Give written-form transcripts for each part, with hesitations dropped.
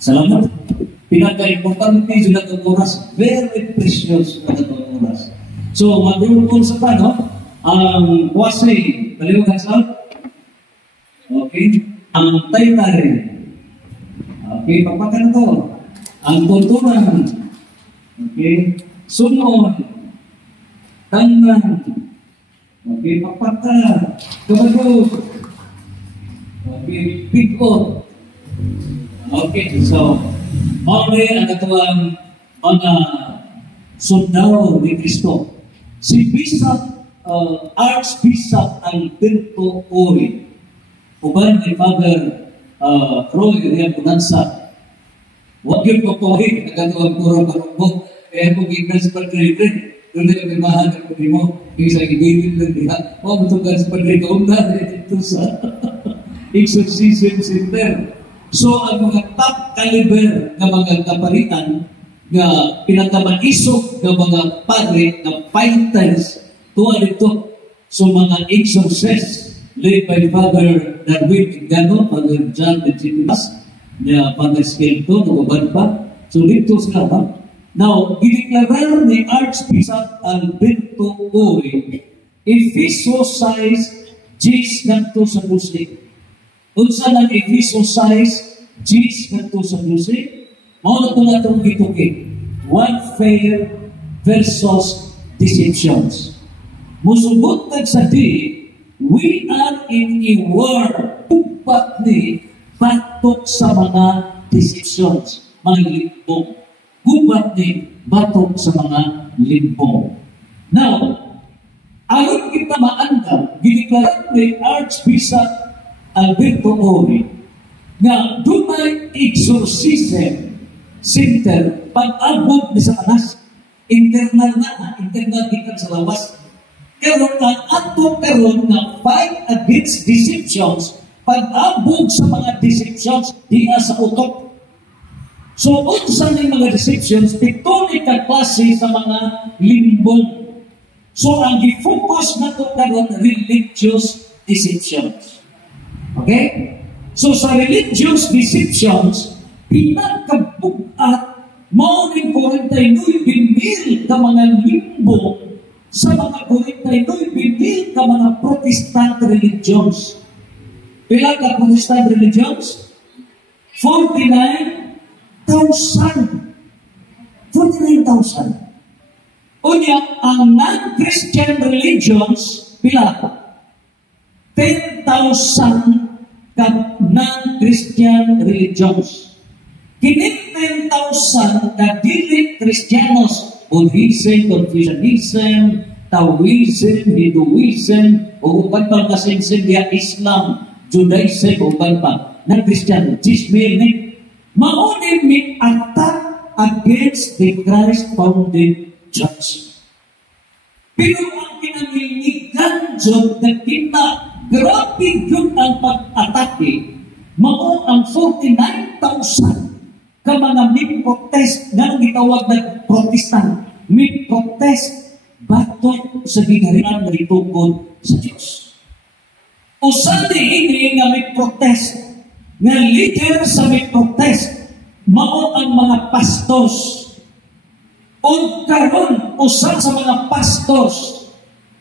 Salamat. Pinaka-importante yun na itong oras. Very precious na itong oras. So, mag-rulpon sa tano, ang wasi, paliwagan sa okay. Ang taytay. Okay, papakan to. Ang tuntunan. Okay. Sunod. Tangan. Okay, papaka. Kabagod. Okay, pigot. Okay, so, mali ang katuang mga sundalo ni Cristo. Si Bishop, Archbishop Alberto Ori, uban ni Father Roy Rian Bonanza, huwag yung papuhin ang katuang pura parang kaya kung gignan sa pagkalibre, doon na kami mahal ang pagkali mo, isang ibigin lang diha, huwag matungkal sa pagkali kaundan dito sa exorcism center. So, ang mga top caliber na mga kaparitan na pinagkamaisok ng mga padre na fighters tuwa dito. So, mga exorcists led by Father Darwin Igano, Father John Benjiminas, na Father Skelto, naguban pa. So, dito sila ba? Now, gideklarar ni Archbishop Alberto Ori, Ephesus size, Jis ganito sa musik. Unsa ng Ephesus size, Jis ganito sa musik, mao na ito nga itong gituki. Warfare versus deceptions. Musubot sa di, we are in a war. Upat ni batok sa mga deceptions, mga limbong. Upat ni batok sa mga limbong. Now, ayon kita maandam, gideklara ni Archbishop Alberto Ori nga dunay exorcism center pag-abot ni Satanas. Internal gikan sa lawas. Pero ang ato karon na fight against deceptions, pag-abot sa mga deceptions diya sa utok. So, unsa ng mga deceptions, ito ni kaklase sa mga limbong. So, ang gifocus na ito karon religious deceptions. Okay? So, sa religious deceptions, pinagkabukat mo rin 49,000 ka mga limbong sa mga 49,000 ka mga Protestant religions. Pila ka Protestant religions? 49,000. 49,000. Unya, ang non-Christian religions, pila? 10,000 ka non-Christian religions. Kini 10,000 ka dili Kristiyanos, Buddhism, Confucianism, Taoism, Hinduism, o uban pa kasinsin diya Islam, Judaism, o uban pa ng Christian, Chismilnik. Maunay may attack against the Christ-founded church. Pero ang pinamiligan dyan na kita, grabe yun ang pag-atake, mao ang 49,000 ka mga may-protest na gitawag na Protestant, may-protest batok sa ginarian na itungkol sa Diyos. O saan hindi nga may-protest, nga leader sa may-protest, mao ang mga pastors. O karon usa sa mga pastors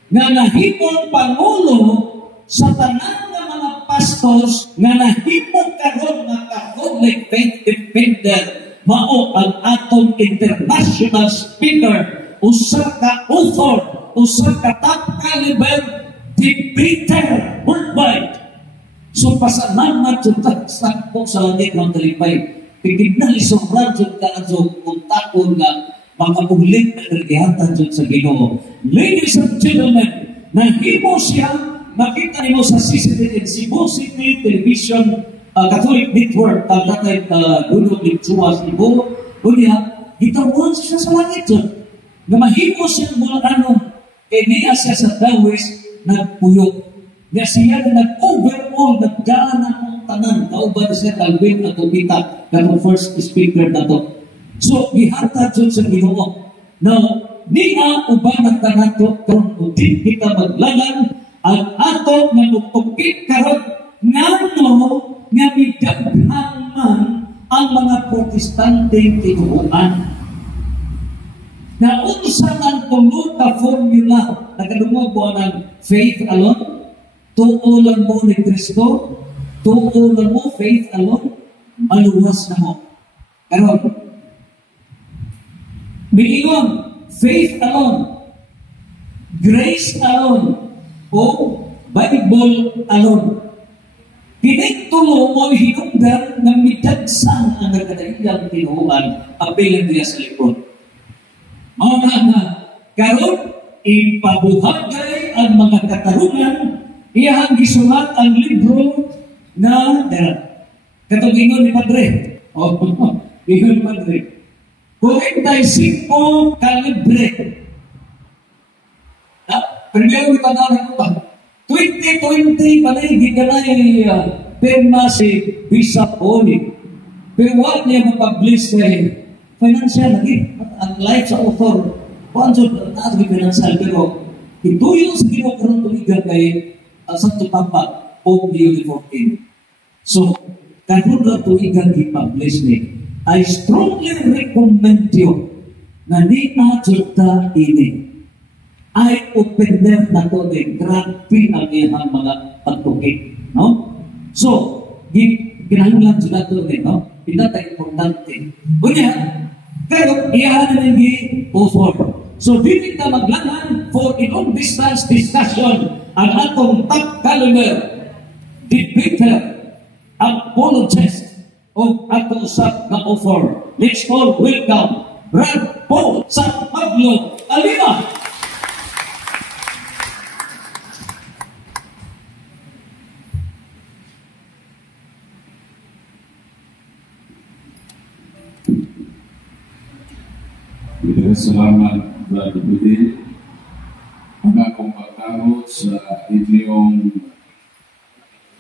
nga nahimong pangulo sa tanan nga mga pastors nga nahimong karon nga Catholic faith defender, mao ang atong international speaker, usa ka author, usa ka top caliber debater worldwide. So, pasalamat yung tagsakpo sa langit ng talipay. Pagkita isobran yung kaadyo kuntakon na mga ulit na nagihatan dyan sa Ginoo. Ladies and gentlemen, nahimo siya, nakita niyo sa CCTV, Cebu City Television, Catholic Network, tatay Dulo ni Chua Cebu, unya, gitawon siya sa langit dyan. Na mahimo siya mula niya siya sa dawis, nagpuyo. Nga siya na nag-overall, nagdaan ang tanan, kauban siya talwin at kumita, katong first speaker na to. So, gihata dyan sa Ginoo. Now, niya uban at tanato, karon hindi kita maglalan, ang ato na nagtukit karon, nga no, nga midaghan man ang mga protestanteng tinuuan. Na unsa ang tunod na formula nagadungog mo ng faith alone, tuo lang mo ni Kristo, tuo lang mo, faith alone, maluwas na mo. Karon, miingon, faith alone, grace alone, o Bible alone. Pinagtulo mo hinungdan ng mitagsan ang nagkadahilang tinuuan apilan niya sa likod. Mga na, karon ipabuhagay ang mga katarungan, iyang gisulat ang libro na katong ingon ni Padre. Ingon ni Padre. 45 kalibre. Primero kita na ba? 2020 pa na giganay perma si Bishop Oli. Pero wala niya mapublish financial lagi. Ang life sa author, paano na financial, pero ituyo sa ginagawa tuligan kay Santo Papa Pope Leo XIV. So, kung na tuligan i-publish ni, I strongly recommend you na di na jurta ini. Ay opener na to ni grabe ang iyang mga pagtukik. No? So, kinahanglan sila to ni, no? Pinata importante. Kunya, pero iyahan na offer. So, dili ka maglangan for a long distance discussion ang atong top caliber debater, apologist, o atong usap na offer. Let's all welcome Brad Paul sa Pablo Alima. Salamat, Brother Budi. Ang akong pagkarot sa inyong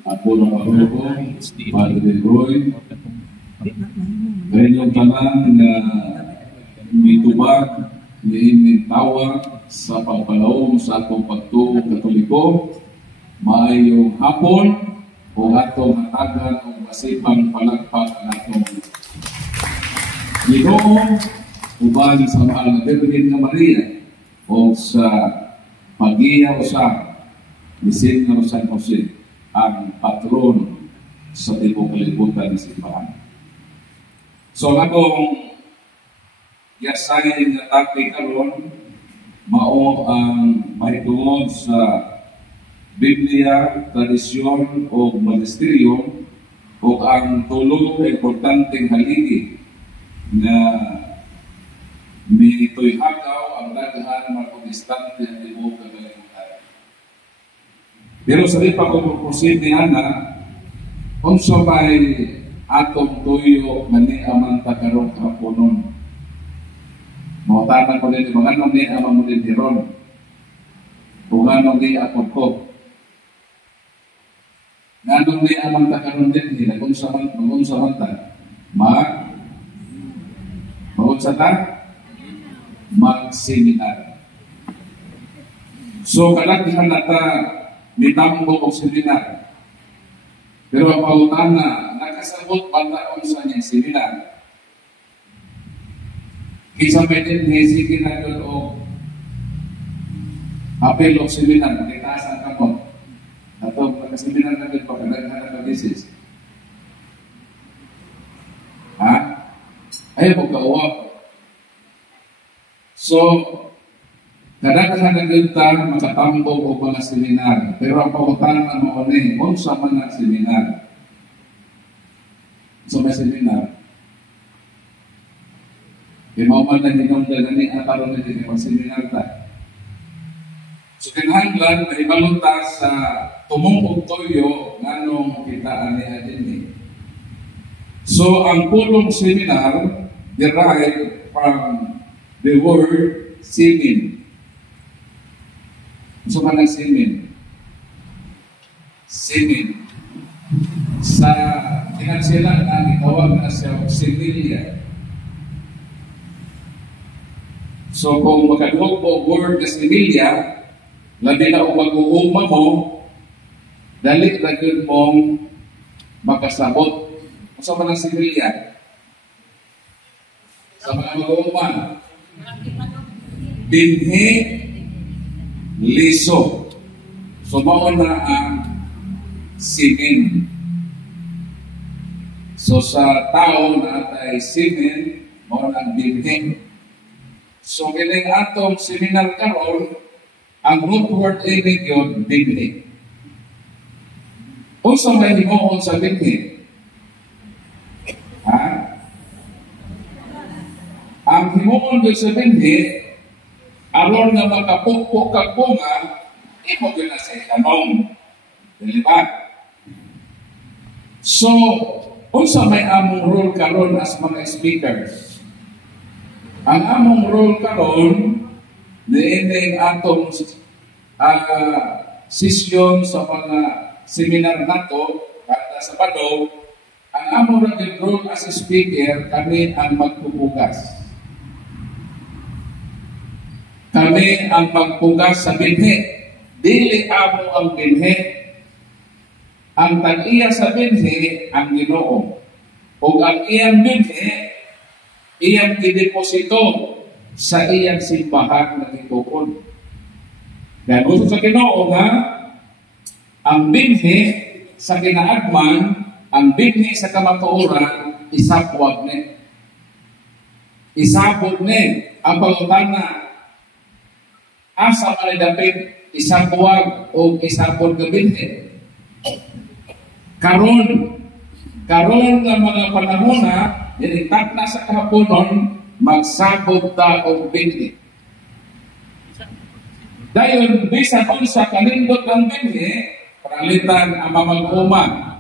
Apolo Parugo, Padre Roy, kanyang tanan na mitubag, niinitawa sa pagpalaong sa atong pagtuo Katoliko, maayong hapon o atong hatagan o masipang palagpak ang atong Ginoo, uban sa mahal na Birhen nga Maria o sa pag-iya usap ni St. San Jose, ang patron sa tibok kalibutan ng simbahan. So akong yasayin nga topic karon mao ang mahitungod sa Biblia, tradisyon o magisteryo o ang tulo importanteng haligi na minitoy hagaw ang daghan mga protestante ang tibok kalibutan. Pero sa di pa ko proceed ni Ana, unsa may atong tuyo maniaman ta karon kaponon. Mawatanan ko din mga anong ni ama mo din hiron. Kung anong ni atong ko. Nganong ni amang ta karon din nila kung sa man ta. Maunsa ta? Mag-seminar. So kalaghan na ta nitambo og seminar. Pero ang pautana, nakasabot pataon sa niya seminar. Kisa may din sige na doon o apel og seminar, makitaas ang kamot. Ato, nakaseminar na doon pagkadaghan na bisis. Ha? Ayaw mo kauwap. So, kadaghan na ganda makatambog o mga seminar. Pero ang pautan na mauni, unsa man ang seminar. So may seminar. Imaman na hinungdan na ni ataron na din ang seminar ta. So kinahanglan mahibalon ta sa tumungkog toyo nganong kita ani adinni. So ang pulong seminar derived from the word semin. So man ang semin. Semin. Sa finansiyal na gitawag na siya semilia. So kung makadugog po word na semilia, labi na kung mag-uuma mo, dali na yun mong makasabot. So man ang semilia. sa mga mag-uuman. Binhi, liso. So, mao na ang simen. So, sa tao na atay simen, mao na ang binhi. So, kining atong seminar karon, ang root word ini yun, binhi. Kung sa may himoon sa binhi, ang himoon doon sa binhi, aron na makapukpok kag bunga, imo yun na sa itanong. Diba? So, kung sa may among role karon as mga speakers, ang among role karon, niining atong sesyon sa mga seminar nato, kata sa Pado, ang among role as speaker, kami ang magpupugas. Kami ang magpugas sa binhi. Dili amo ang binhi. Ang tag-iya sa binhi, ang Ginoo. O ang iyang binhi, iyang kideposito sa iyang simbahan na itukod. Dahil gusto sa Ginoo nga, ang binhi sa kinaagman, ang binhi sa kamatuoran, isapwag ni. Isapod ni. Ang pangutana, asa manidapit isang buwag o isang buwag gabinhin. Karon nga mga panahon na, nilitak na sa kahaponon, magsabot ta o binhi. Dayon, bisan unsa kanindot ang binhi, paralitan ang mamag-uma.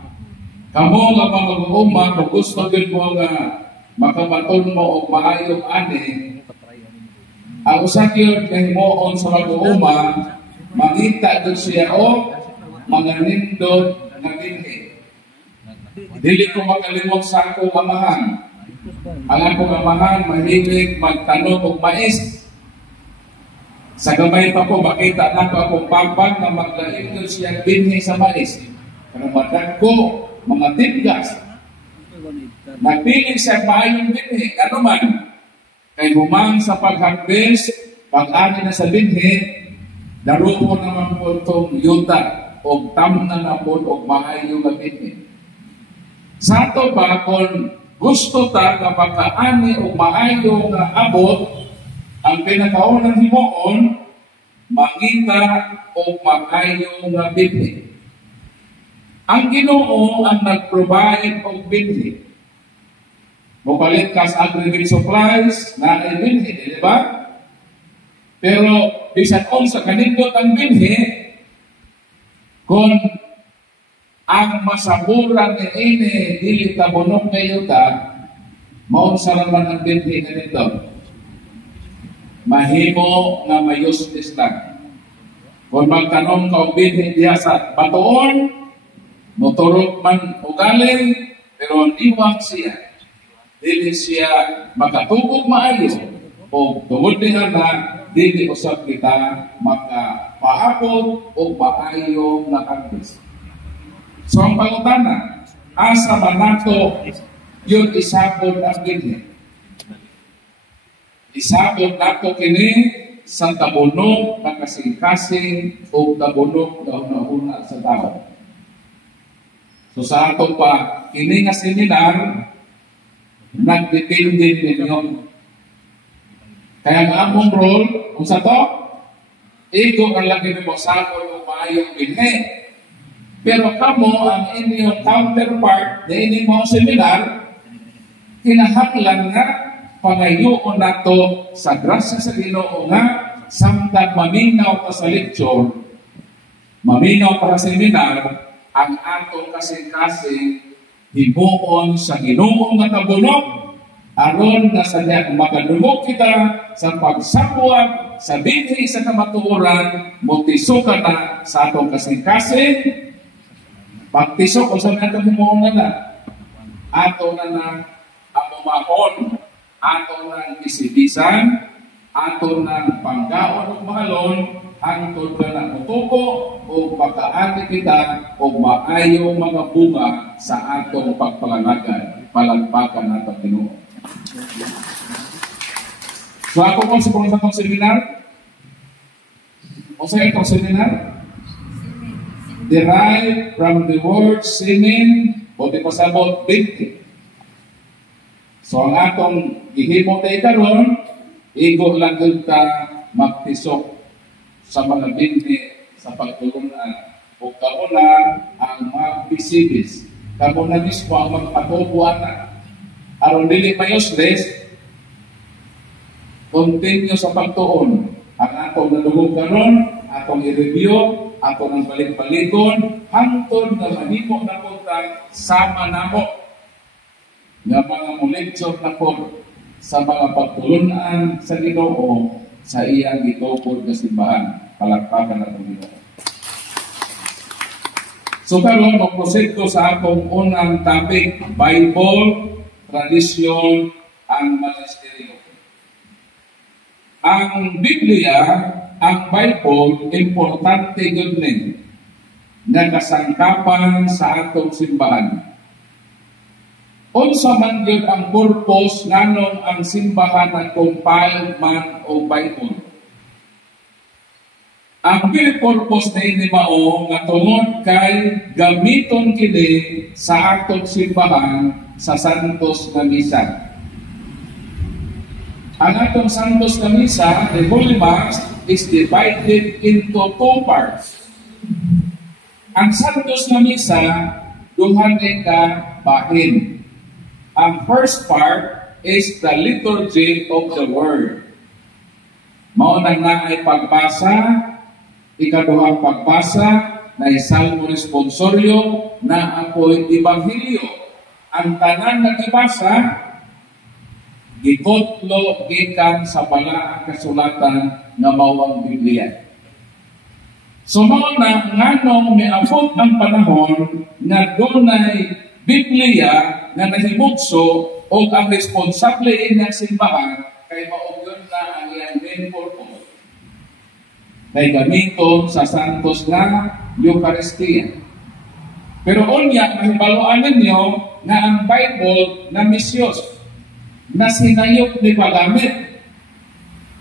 Kamo nga mamag-uma, kung gusto din mo nga makabaton mo o maayong ani, ang usakyon kay moon sa mag-uuma, makita doon siya o mga nindot na binhi. Dili ko makalimot sa akong amahan. Ang akong amahan, mahilig magtanong og mais. Sa gamay pa ko, makita na ko akong pampang na maglain doon siya binhi sa mais. Karamadan ko, mga tinggas. Nagpiling siya maayong binhi. Ano man? Kay humang sa pag-harvest, pag-ani na sa binhi, darupo naman po itong yuta o tamnan na po o maayo na binhi. Sa ito ba, kung gusto ta na pagkaani o maayo na abot, ang pinakaunang himoon, mangita o maayo na binhi. Ang Ginoo ang nag-provide o binhi. Mupalit ka sa agri supplies na binhi, di ba? Pero, bisan sa kanindot ang binhi, kung ang masaburan ni ini, dili tabunok kayo ta, maunsa naman ang binhi na nito. Mahimo na mayustis lang. Kung magtanong ka o binhi diya sa batoon, moturok man ugaling, pero iwak siya. Dili siya makatubog maayo o tungod niya na dili usap kita makapaabot o maayo na kagis. So ang pangutana, asa ba nato yun isabot ang binhi? Isabot nato kini sa tabunog na kasing-kasing o tabunog na una-una sa tao. So sa ato pa, kini nga seminar, nagdepende ninyo. Kaya ang among role, kung sa to, ego ang lagi mo sa o maayong binhi. Pero kamo ang inyong counterpart na inyong seminar, kinahanglan nga pangayoon nato sa grasya sa Ginoo nga samtang maminaw pa sa lecture, maminaw para sa seminar, ang atong kasing-kasing himuon sa Ginoo nga tabunog aron na sa diya makadumog kita sa pagsabwag sa binhi sa kamatuoran motisukan na sa atong kasing-kasing pagtisok kung saan natin himuon na ato na amumahon, ato na isibisan, ato na panggaon o mahalon, hangtod ka na utuko o pagkaati kita o maayong mga bunga sa atong pagpalalagan, palagpakan at Ginoo. So ako po sa itong seminar, o sa itong seminar, derived from the word semen o di pasabot binti. So ang atong gihimo tayo karon, igo lang yun ta magtisok sa mga binti sa pagtulunan o kauna ang magbisibis. Kauna mismo ang magpatubuan na. Aron dili mayosles, continue sa pagtuon. Ang atong nadugog karon, atong i-review, atong ang balik-balikon, hangtod na mahimo na punta sama namo nga mga mulecture na po sa mga pagtulunan sa Ginoo sa iyang gitukod nga simbahan. Palakpakan na Ginoo. So karon mag-proceed ko sa akong unang topic, Bible, Tradisyon, ang Magisteryo. Ang Biblia, ang Bible, importante yun din na kasangkapan sa atong simbahan. Unsa man yun ang purpose nganong ang simbahan na compiled man o Bible. Ang purpose na ini mao nga tungod kay gamiton kini sa atong simbahan sa Santos nga Misa. Ang atong Santos nga Misa, the Holy Mass, is divided into two parts. Ang Santos nga Misa, duha ka bahin. Ang first part is the liturgy of the Word. Mao nang naay pagbasa, ikaduhang pagbasa, na Salmo responsorio, na ako'y Ebanghelyo. Ang tanan na gibasa, gikotlo gikan sa balaang kasulatan nga mao ang Biblia. So mao na nganong miabot ang panahon nga dunay Biblia na nahimugso o ang responsable inyang simbahan kay mao yun na ang iyang main purpose. Kay gamiton sa Santos nga Eucharistia. Pero unya, mahibaluan ninyo na ang Bible na misyos na sinayop ni pagamit,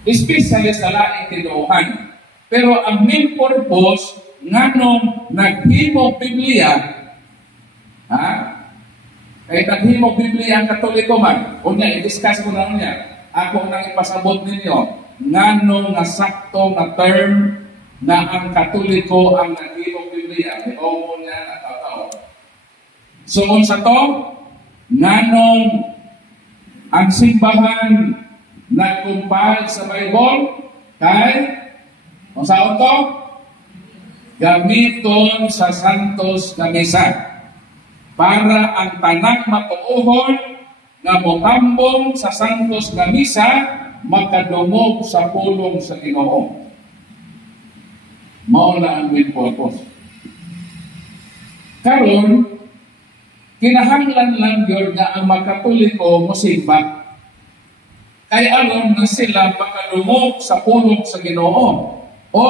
especially sa laing tinuuhan. Pero ang main purpose nganong naghimo Biblia, kay naghimo Biblia ang Katoliko man, unya, i-discuss ko na niya. Ako nang ipasabot ninyo, nganong nga sakto nga term na ang Katoliko ang naghimo Biblia. O niya natataw. So, sa to, nganong ang simbahan nagkumpal sa Bible kay kung saan to? Gamiton sa Santos nga Misa para ang tanang matuohon nga motambong sa Santos nga Misa makadungog sa pulong sa Ginoo. Mao na ang main purpose. Karon kinahanglan lang yun na ang mga Katoliko musimba. Kay alam na sila makadungog sa pulong sa Ginoo o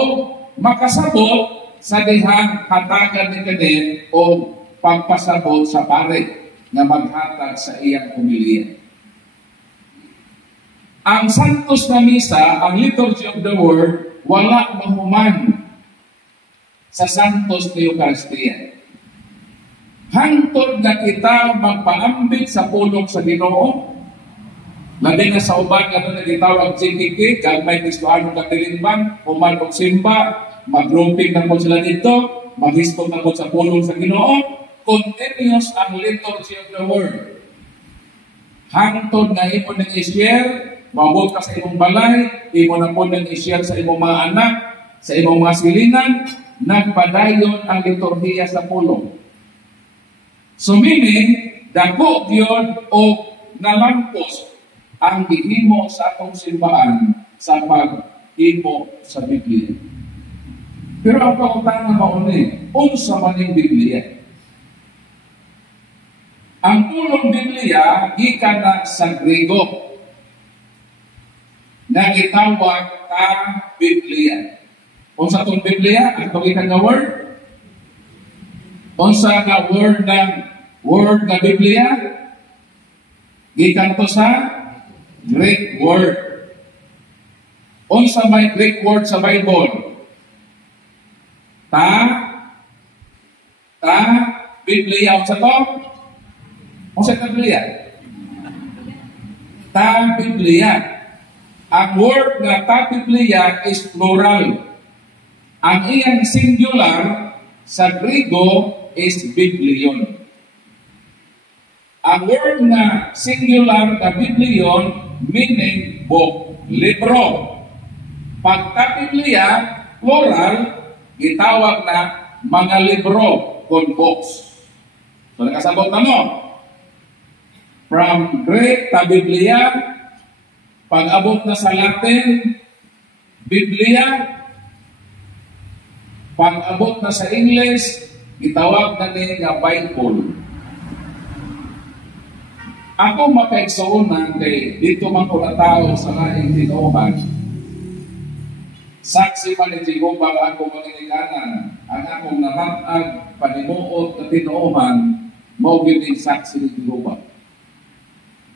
makasabot sa dihang hatagan ni kanin o pagpasabot sa pare na maghatag sa iyang pumilihan. Ang Santos na Misa, ang Liturgy of the Word, wala mahuman sa Santos na Eucharistia. Hangtod na kita magpaambit sa pulong sa Ginoo. Labi na sa uban nga na gitawag CPK, kag may Kristohanong katilinban, human og simba, mag-grouping na po sila dito, mag-histog na po sa pulong sa Ginoo. Continuous ang liturgy of the Word. Hangtod na imo nang i-share, mabot ka sa imong balay, imo na po nang i-share sa imong mga anak, sa imong mga silingan, nagpadayon ang liturhiya sa pulong. So meaning, dako yun o nalampos ang gihimo sa atong simbahan sa pag-imo sa Biblia. Pero ang pangutana mauni, unsa man ning Biblia? Ang pulong Biblia gikan na sa Griego na gitawag ka Biblia. Unsa tong Biblia? Ang gikan nga word? Unsa nga word nga Biblia? Gikan to sa Greek word. Unsa may Greek word sa Bible? Biblia. Unsa to? Unsa ta Biblia? Biblia. Ang word na Biblia is plural. Ang iyang singular sa Griego is biblion. Ang word na singular na biblion meaning book, libro. Pag Biblia, plural, gitawag na mga libro kung books. So nakasabot na mo. From Greek ta Biblia, pag-abot na sa Latin, Biblia, pag-abot na sa English, itawag na ni nga Bible. Ako makaigsuunan kay dito man ko natao sa laing tinuohan. Saksi pa ni Jehovah ang akong manginikanan, ang akong namatag, panimuot na tinuohan, maugiling saksi ni Jehovah.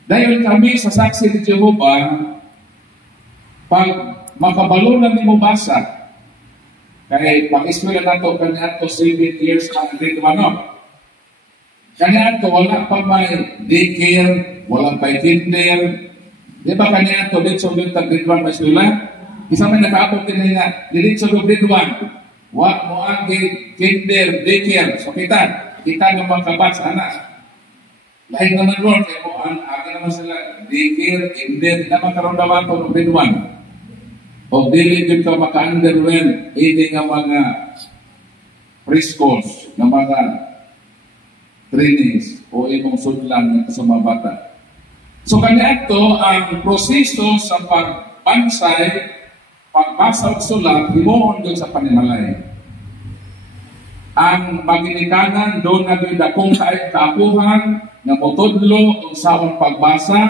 Dahil kami sa saksi ni Jehovah, pag makabalunan ni mo basa, kaya pag-iswela na ito, kanya ito 7 years ang grade 1, no? Kanya ito, wala pa may daycare, wala pa kinder. Di ba kanya ito, dito sa grade 1 may eskwela? Isa may nakaapot din na, dito sa grade 1, wala mo ang kinder, daycare. So kita ng mga kabats, anak. Lahat naman ron, kaya mo, akin naman sila, daycare, kinder, naman karoon naman ito ng grade 1. O dili din ka maka-underwhelm, hindi nga mga preschools, nga mga trainings, o imong sudlan sa mga bata. So kanya ito, ang proseso sa pagbansay, pagbasa o sulat, himuon doon sa panimalay. Ang maginikanan, doon na doon dakong kaapuhan, na mutudlo, kung saan pagbasa,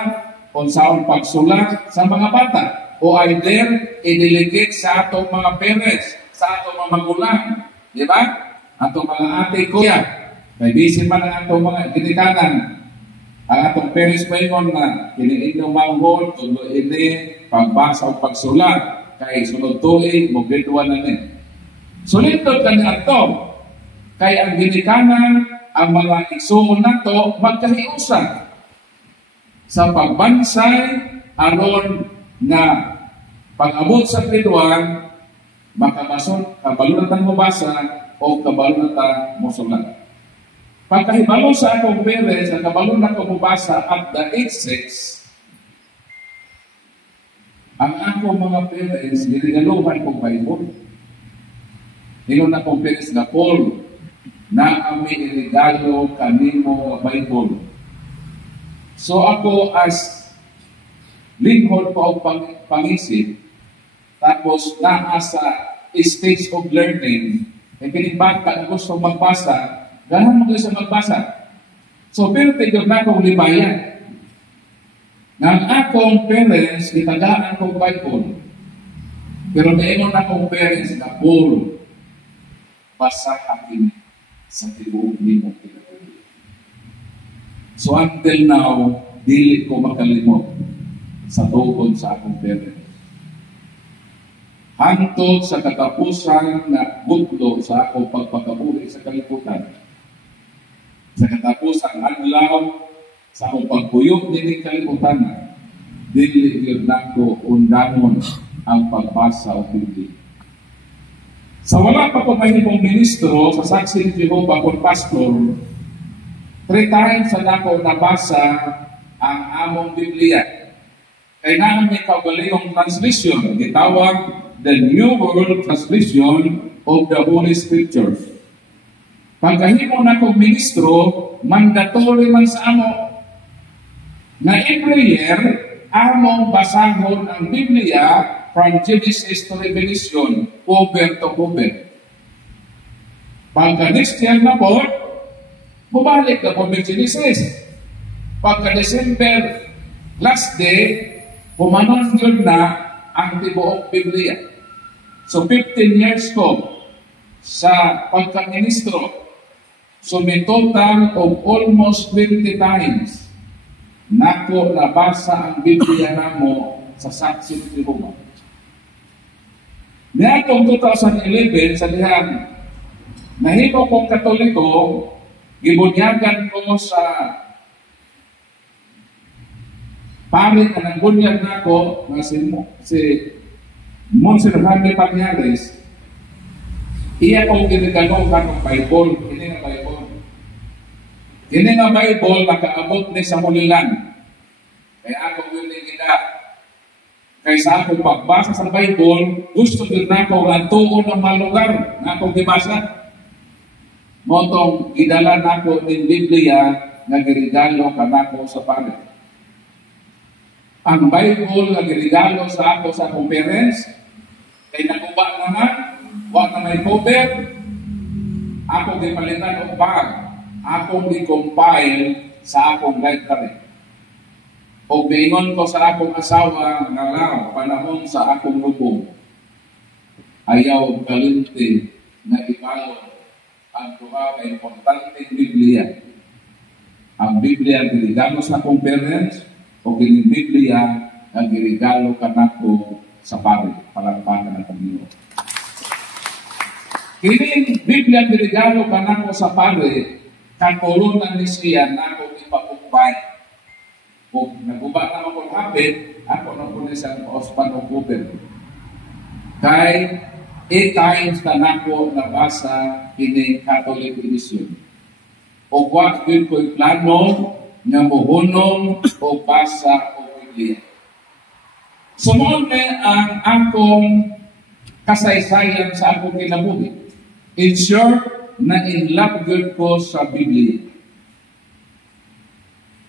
kung saan pagsulat sa mga bata. O either, iniligit sa atong mga parents, sa atong mga magulang, di ba? Atong mga ate, kuya. Kaya busy man ang atong mga ginikanan. Ang atong parents pa yun na kiniinyong manghol, tulo ini, pagbasa o pagsulat. Kaya sunod tuig, grade 1 na ni. Sulit doon kanya ito. Kaya ang ginikanan, ang mga igsuon na ito, magkahiusan. Sa pagbansay, aron na pag-abot sa grade 1, makamasot, kabalunatan mo basa o kabalunatan mo sulat. Pagkahibalo sa akong parents, ang kabalunatan ko mo basa at the age 6, ang akong mga parents, ginigaluhan kong Bible. Ingon akong parents na Paul, na ami iregalo kanimo Bible. So ako as linghod pa o pangisip, tapos naa sa stage of learning, e pinibata na gusto magbasa, ganahan mo sa magbasa. So pero tigod na akong libayan. Ng akong parents, itagaan kong Bible. Pero naingon akong parents na Paul, basahin sa tibuok ni mo pinagawin. So until now, dili ko makalimot sa tukod sa akong parents. Hantod sa katapusan na butlo sa akong pagpakabuhi sa kalibutan. Sa katapusan adlaw sa akong pagpuyok din kalibutan, dili yun na ko undamon ang pagbasa o Biblia. Sa wala pa ko mahimong ministro, sa saksi ni Jehovah kung pastor, 3 times sa nako nabasa ang among Biblia. Kaya naman may kaugalingong translation, gitawag the New World Translation of the Holy Scriptures. Pagkahimo na kong ministro, mandatory man sa amo, na every year, among basahon ang Biblia from Genesis to Revelation, cover to cover. Pagka next year na po, bumalik na po ng Genesis. Pagka December, last day, pumanon yun na ang tibuok Biblia. So 15 years ko sa pagka-ministro. So may total of almost 20 times nako nabasa ang Biblia namo sa saksi ni Jehovah. Niatong 2011, sa dihang nahimo kong Katoliko, gibunyagan ko sa pare na nagbunyag na ako, na si Monsignor Jaime Pañales, iya kong ginigano ka ng Bible, hindi na Bible. Hindi na Bible, nakaabot ni sa Mulilan. Kaya ako willing ina. Kaysa ako pagbasa sa Bible, gusto din na ako ang tuon ng mga lugar na akong gibasa. Motong, idala na ako ng Biblia na giregalo ka na ako sa pare. Ang Bible na giregalo sa ako sa conference, kay nakuba naman, wag na may cover, ako gipalitan og bag, akong gi-compile sa akong library. O bingon ko sa akong asawa nga lang panahon sa akong lubong. Ayaw kalinti na ipalo ang tuwa ka importanteng Biblia. Ang Biblia ang giregalo sa conference o kining Biblia ang giregalo kanako sa pare, palangpanan ng Panginoon. Kining Biblia ang giregalo kanako sa pare, katulunan ni siya na ako ipapukbay. Kung naguba na akong hapit, ako na po na isang ospan o Cooper. Kay 8 times na nako nabasa ini Catholic edition. O wag yun ko'y plano na muhunong o basa o Biblia. Sumunod ang akong kasaysayan sa akong kinabuhi. In short, na in love yun ko sa Biblia.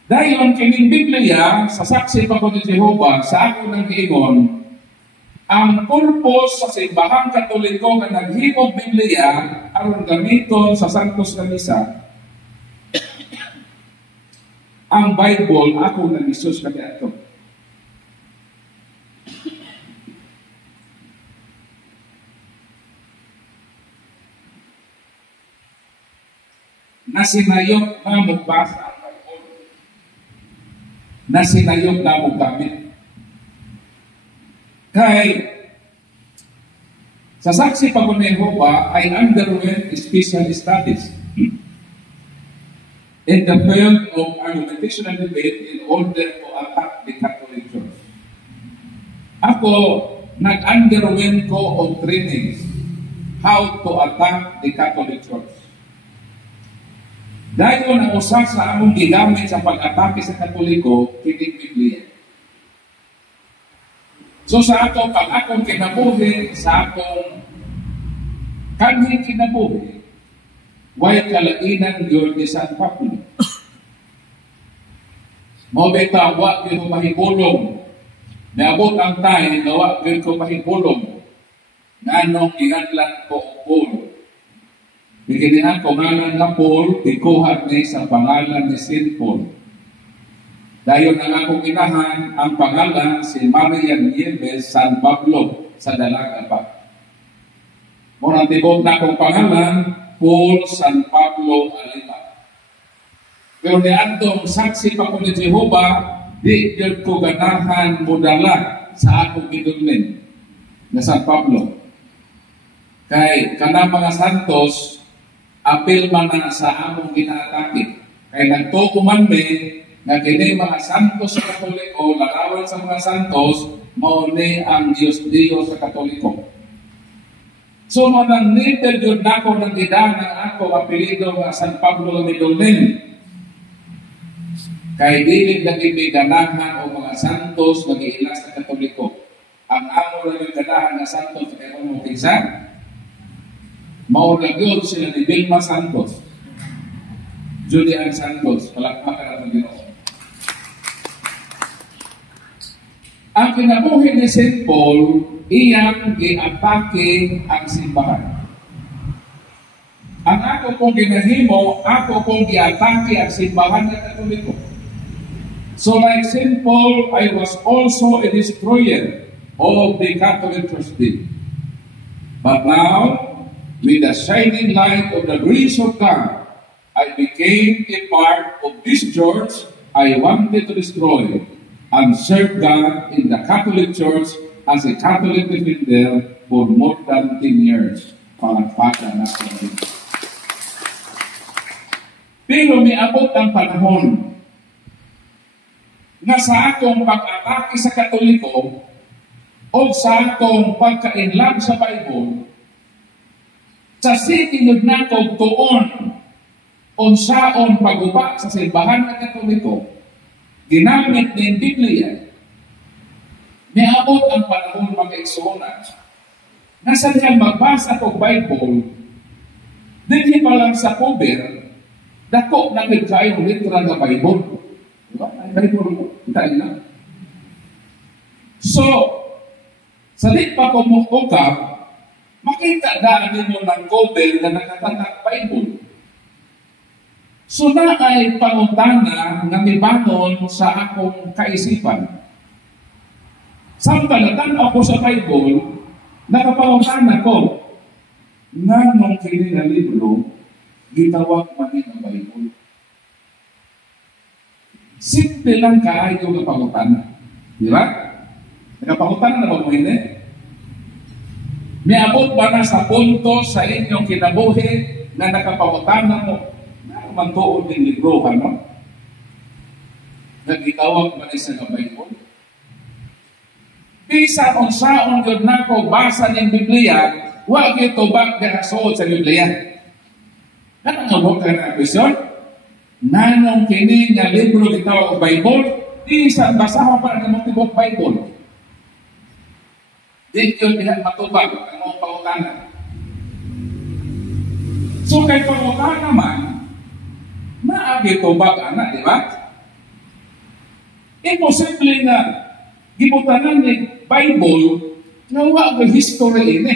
Dahil kining Biblia, sa saksi pa ko ni Jehovah, sa ako ng giingon, ang purpose sa simbahang Katoliko na naghimog Biblia aron gamiton sa Santos na Misa, ang Bible ako ng Isus kami ato. Nasinayok na magbasa na sinayok na mong gamit. Kay, sa saksi pa ko ni Jehovah, I underwent special studies in the field of argumentation and debate in order to attack the Catholic Church. Ako, nag-underwent ko of trainings how to attack the Catholic Church. Dahil ang usa sa among gigamit sa pag-atake sa Katoliko, kining Biblia. So sa ato, pag akong kinabuhi, sa akong kanhing kinabuhi, way kalainan yun ni San Pablo. Mobeta, wak yun ko mahibulong. Naabot ang tayo, na wak yun ko mahibulong. Nanong ingatlan ko Paul. Bigyan ko ngalan na Paul, ikuhat ni sa pangalan ni St. Paul. Dayon ang akong inahan, ang pangalan si Maria Nieves San Pablo sa Dalaga pa. Muna tibok na akong pangalan, Paul San Pablo Alima. Pero niandong saksi pa ko ni Jehovah, di yun ko ganahan mudala sa akong gidulmin na San Pablo. Kay kanang mga santos, apil man na sa among ginaatake. Kaya nagtuko man may na kini mga santos sa Katoliko, larawan sa mga santos, mauni ang Diyos-Diyos sa Katoliko. So, manang nipel yun na ako ng gidaan ng ako apelido nga San Pablo Midolmen. Kaya dilig lagi may ganahan o mga santos mag-iilas sa Katoliko. Ang amo lang yung ganahan na santos sa kaya mo pinsan, maulagod sila ni Vilma Santos, Julian Santos, palakpakan ang Ginoo. Ang kinabuhi ni St. Paul, iyang giatake ang simbahan. Ang ako kong ginahimo, ako kong giatake ang simbahan ng Katoliko. So like St. Paul, I was also a destroyer of the Catholic Church. But now, with the shining light of the grace of God, I became a part of this church I wanted to destroy and serve God in the Catholic Church as a Catholic defender for more than 10 years. Palagpakan natin. Pero may abot ang panahon nga sa akong pag-atake sa Katoliko o sa akong pagka-inlove sa Bible, sa sitingod na kong tuon unsaon paguba sa simbahan ng Katoliko, ginamit ng Biblia, may abot ang panahon mag-eksona na sa diyang magbasa kong Bible, hindi pa lang sa cover, dako na nagkayong literal na Bible. Diba? Ay Bible mo. Kita na. So, sa di pa kumukukap, makita daan mo ng cover na nakatatak Bible. So na ay pangutana na mibangon sa akong kaisipan. Samtala, ako sa Bible, nakapangutana ko, nga nung kini na libro, gitawag man ang Bible. Simple lang kaayo ng pangutana. Di ba? Nakapangutana na ba mo hindi? May abot ba na sa punto sa inyong kinabuhi na nakapangutana mo? Mantuon din libro, ano? Nagitawag man isa ng Bible. Bisa kung saon yun na ko basa ng Biblia, huwag ito ba ganasuot sa Biblia? Ano nga huwag ka na question? Nanong kini nga libro gitawag o Bible, isa basahan pa ng mutibok Bible. Di yun dihan matubag, anong pangutanan. So kay pangutanan naman, naagi ito ba, anak, di ba? Imposible na gibutanan ni Bible na wag history ini.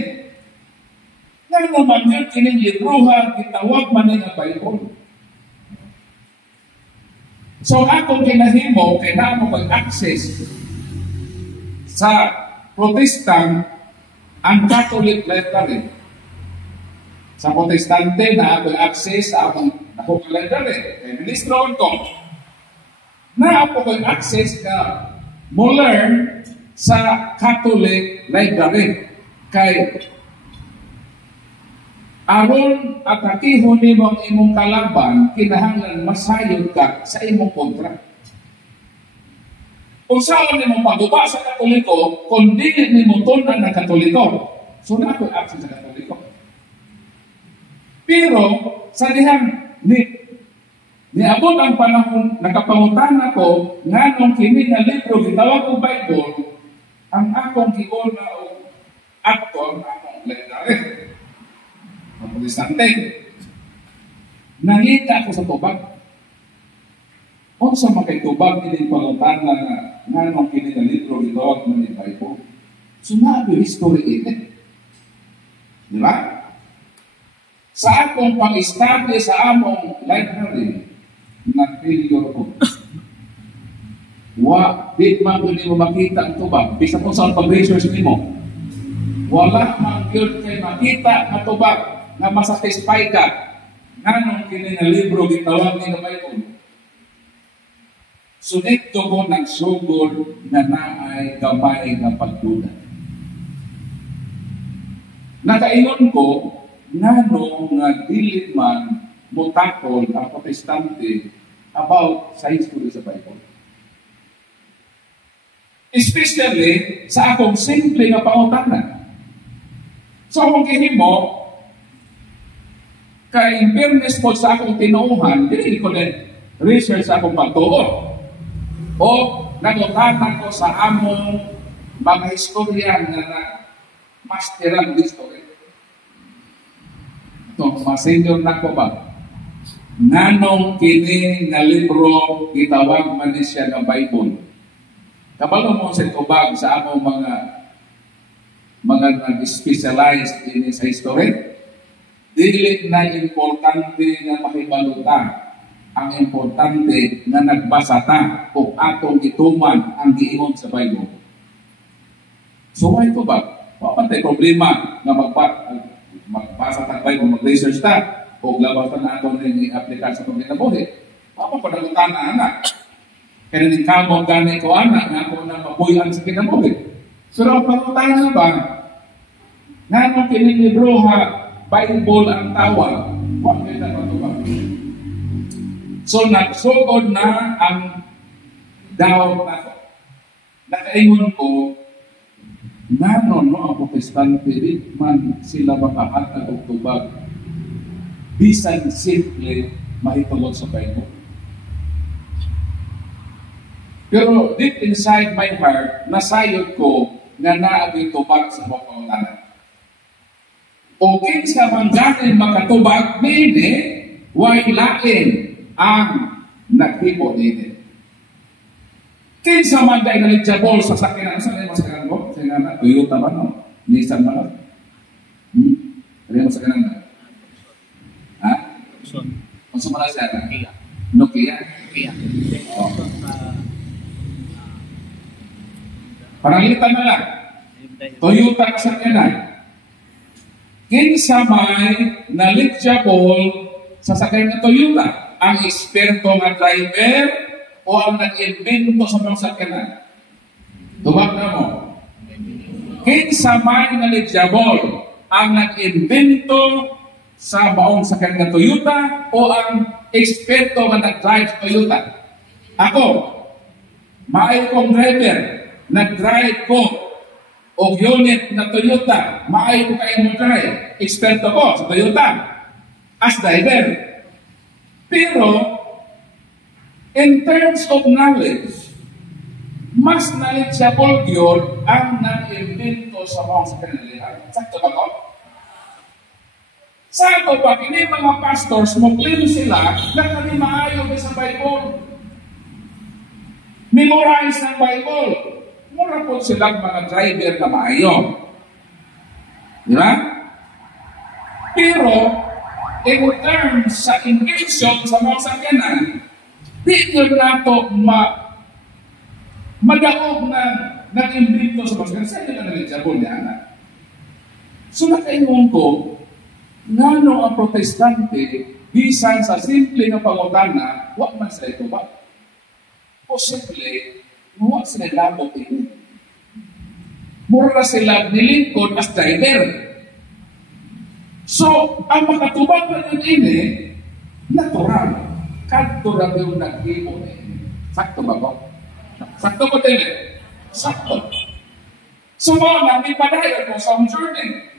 Nga naman yun, kining libruha, kitawag man nga Bible. So akong kinahimo, kailangan mo mag-access sa Protestant ang Catholic library. Sa Protestante na ako access sa akong library. Kaya ministro ko. Na ako access na mo learn sa Catholic library. Kay aron atakihon ni mong imong kalaban, kinahanglan masayod ka sa imong kontra. Kung saan ni mong paguba sa Katoliko, kung dili ni mo tunan ng Katoliko, so na ako access sa Katoliko. Pero, sa dihang niabot ang panahon, nakapangutan ako, nga nung kini nga libro, gitawag ko Bible, ang akong giuna o aktor, akong library, ang Protestante, nangita ako sa tubag. O sa makitubag, kini pangutan na nga nung kini nga libro, gitawag mo ni Bible. Sumabi, history ini. Di ba? Sa akong pang-study sa among library, nag-failure ko. Di man ko mo makita ang tubag. Bisa kung saan pag-research mo. Wala man yun kay makita ang tubag na masatisfy ka. Nga nung kini nga libro, gitawag ni na Bible. Sunit ko mo ng sugod na naay gamay na pagduda. Nakainon ko, nano nga dili man mutakol ang Protestante about sa history sa Bible. Especially sa akong simple nga pangutanan. So kung kihimo, kay in fairness po sa akong tinuuhan, dili ko din research sa akong pagtuo. O nagutanan ko sa among mga historian na masteran history. Itong masinyon na ko ba? Nanong kini nga libro gitawag man siya ng Bible. Kabalo mo sa tubag sa among mga nag-specialized in sa history, dili na importante nga mahibaluta. Ang importante na nagbasa ta o atong ituman ang giingon sa Bible. So why ito ba? Papantay problema na magbasa ta Bible, mag-research ta o labas ta na atong i-apply sa itong kinabuhi. Papapadagutan na anak. Kaya rin kamong gani ko anak nga ako na mabuyan sa kinabuhi. So, pagutan na ba? Nganong kinilibro ha, Bible ang tawag, huwag kita matubag. So, nagsugod na ang daw na ko. Nakaingon ko, nanon no ang protestante, di man sila makahatag o tubag, bisan simple mahitungod sa Bible. Pero deep inside my heart, nasayod ko nga naagay tubag sa mga pangunanan. O kinsa man ganin makatubag nini, way lain ang naghipo nini. Kinsa man dahil nalidyabol sa sakinan, saan ay masakinan mo? Sa nga na, Toyota ba no? Nissan ba no? Ano yung masakinan na? Ha? Kung sumala siya na? Nokia. Oh. Panalitan na lang. Toyota kasakinan. Kinsa may knowledgeable sa sakyan ng Toyota, ang eksperto nga driver o ang nag-invento sa mga sakyanan. Tubag na mo. Kinsa may knowledgeable, ang nag-invento sa maong sakyan ng Toyota o ang eksperto nga nag-drive sa Toyota. Ako, maayo kong driver, nag-drive ko o unit na Toyota, maayo ko kayo mag-drive, eksperto ko sa Toyota as driver. Pero, in terms of knowledge, mas knowledgeable yun ang nag-invento sa mga sa kanilihan. Sakto ba ko? Sakto ba, kini mga pastors, muklin sila na kami maayo sa Bible. Memorize ng Bible. Mura po silang mga driver na maayo. Di ba? Pero, in terms sa invention sa mga sakyanan, di yun nato madaog na nag-invento sa mga sakyanan. Saan yun na nalidyabol niya, anak? So, nakaingon ko, ngano ang protestante, bisan sa simple na pangutana, wag man sila ito ba? Posible, huwag sila labot ini. Mura sila nilingkod as driver. So, ang makatubag na yun ini, natural. Kanto na yung nag-imo ini. Sakto ba ko? Sakto ko din eh. Sakto. So, mga may padayon ko sa journey.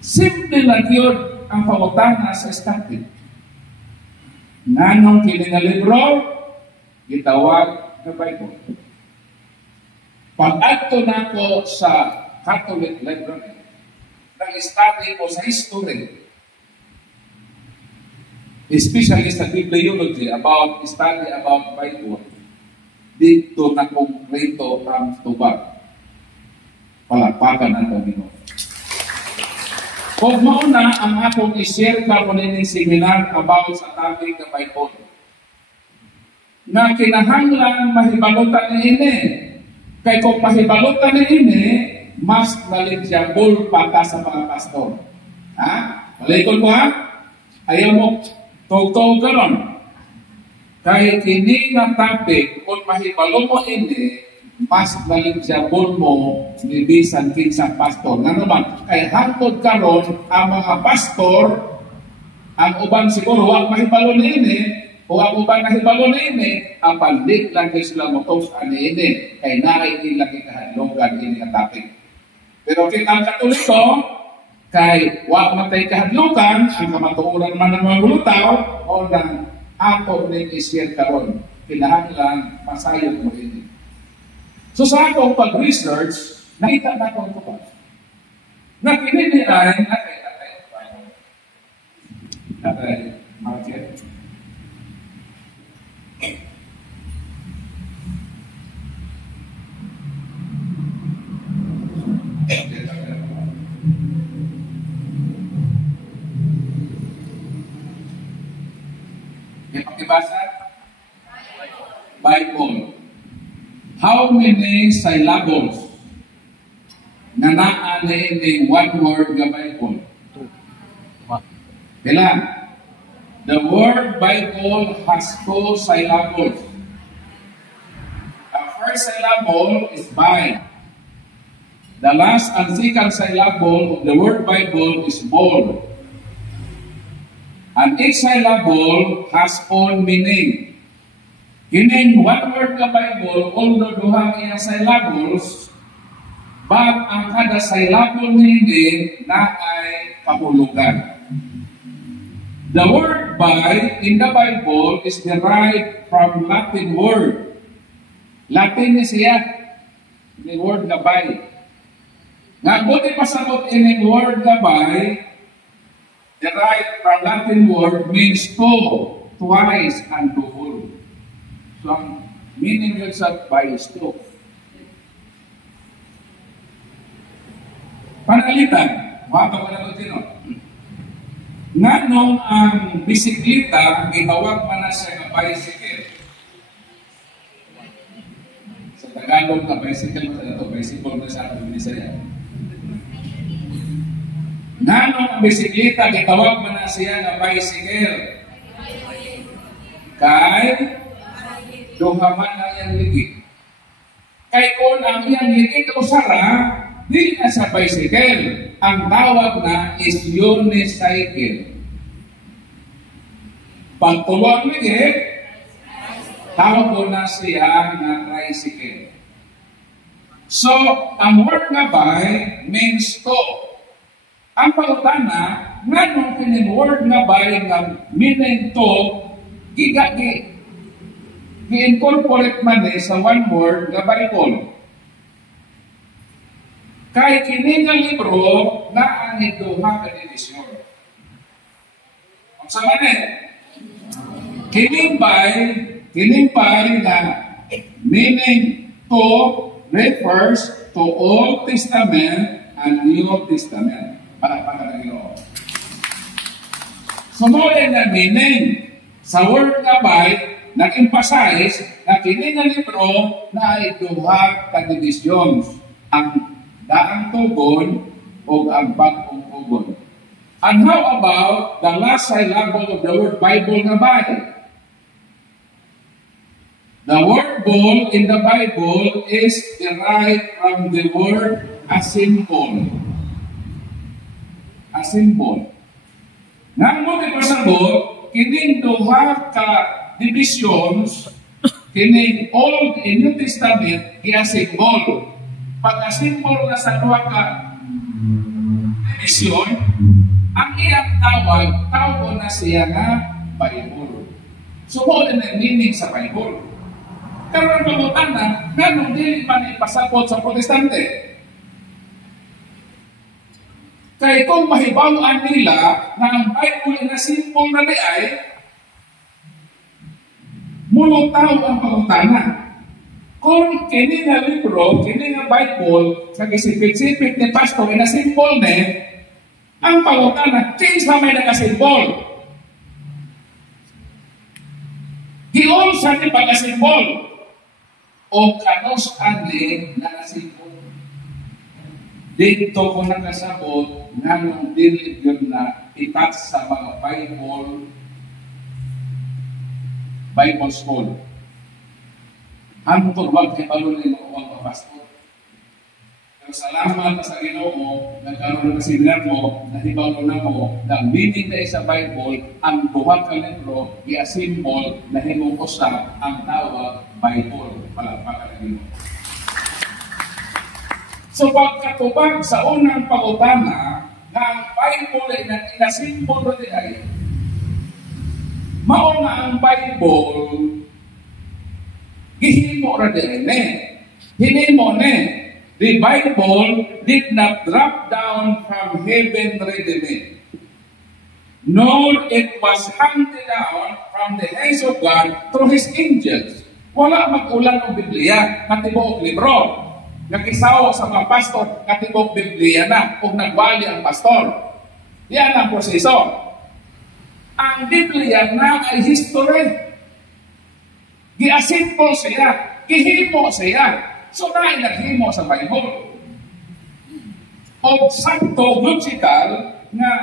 Simple lang yun ang pangutana sa static. Nanong kiningalibro, gitawag na Bible. Pag-adto na ko sa Catholic Library, nag-study ko sa history, especially sa bibliology, study about Bible, dito na konkreto ang tubag. Palakpakan ang Panginoon. Kung mauna ang akong i-share ka mo nining seminar about sa topic ng Bible, na kinahanglan mahibalutan ni ini. Kaya kung mahibalutan ni ini, mas knowledgeable pa ka sa mga pastor. Ha? Malikod ko ha? Ayaw mo tugtog ka nun. Kaya kini na topic, kung mahibalo mo ini, mas knowledgeable mo ni bisan kinsa pastor. Nga naman, kaya hangtod ka ron, ang mga pastor, ang uban siguro, wag mahibalo ni ini, o ang ubang nahibalo na ini, ang pandik lang kayo sila motos ani ini, kay naay nila kikahadlogan ini ang topic. Pero ang Katoliko, kay wag matay kahadlogan, ang kamatuuran man ng mga bulutaw, o ng ako ni isyer karon, kinahanglan masayot mo ini. So sa akong pag-research, nakita na ko ito pa. Nakinini ay, market. May pakibasa? Bible. How many syllables na naa na in one word ng Bible? Kailan? The word Bible has 2 syllables. The first syllable is by. The last and second syllable of the word Bible is bold. And each syllable has own meaning. Kining one word nga Bible, although duhang iyang syllables, but ang kada syllable hindi na ay kahulugan. The word by in the Bible is derived from Latin word. Latin ni siya, the word nga by. Nga kung ipasabot in word nga by, derived from Latin word means two, twice, and twofold. So, ang meaning yun sa by is two. Panalitan, waka pa naman din, no? Nga nung ang bisikleta, ginawag man na siya ng bicycle. Sa Tagalog na bicycle, bicycle na sa ating Bisaya. Nga nung ang bisikleta, ginawag man na siya ng bicycle. Kay duhaman na iyang ligid. Kay kung ang iyang ligid o sara, di na sa bicycle. Ang tawag na is unicycle. Pag tuwag ligid, tawag ko na siya na tricycle. So, ang word nga by means to. Ang pagutana, nga nung word nga by nga meaning to, gigagi. I-incorporate man sa one word nga Bible. Kay kini nga libro na ang duha ka divisyon. Ang sa manen, kining by na meaning to refers to Old Testament and New Testament. Para na Ginoo. So mo na meaning sa word nga by nag-emphasize na kini nga libro na ay duha ka divisions, ang daang tugon o ang bagong tugon. And how about the last syllable of the word Bible nga by? The word bull in the Bible is derived from the word a symbol. A symbol. Nga mo di pasabot, kining duha ka divisions, kining Old and New Testament, i-symbol. Pag-symbol na sa duha ka division, ang iyang tawag na siya nga Bible. So, mo na meaning sa Bible. Karon pamutan na, ganun din man ipasabot sa Protestante. Kaya kung mahibawaan nila na ang Bible na symbol na ay mulutaw ang pagutana. Kung kini nga libro, kini nga Bible, nag-isipit-sipit ni pastor na symbol ni, ang pagutana, change na may nagasimbol. Giyon sa ni pagasimbol. O kanos ani nagasimbol. Dito ko nakasabot nga nung dili yun na itat sa mga Bible school. Ang turwag kay Palunin mo ang pastor. Pero salamat sa Ginoo, nagkaroon ng seminar mo, nahibaw na mo, na meaning na sa Bible, ang duha ka libro, i-symbol na himukusa ang tawag Bible. Palagpakan na Ginoo. So pagkatubag sa unang pag-utana, na ang Bible ay na-symbol na ay, mauna ang Bible, gihimo ra din hinimo the Bible did not drop down from heaven ready-made, nor it was handed down from the hands of God through His angels. Wala mag-ulan ng Biblia, katibok libro. Nag-isaw sa mga pastor, katibok Biblia na, kung nagbali ang pastor. Yan ang proseso. Ang Biblia na ay history. Gi-asimple siya, gihimo siya. So na naghimo sa Bible. O sakto logical nga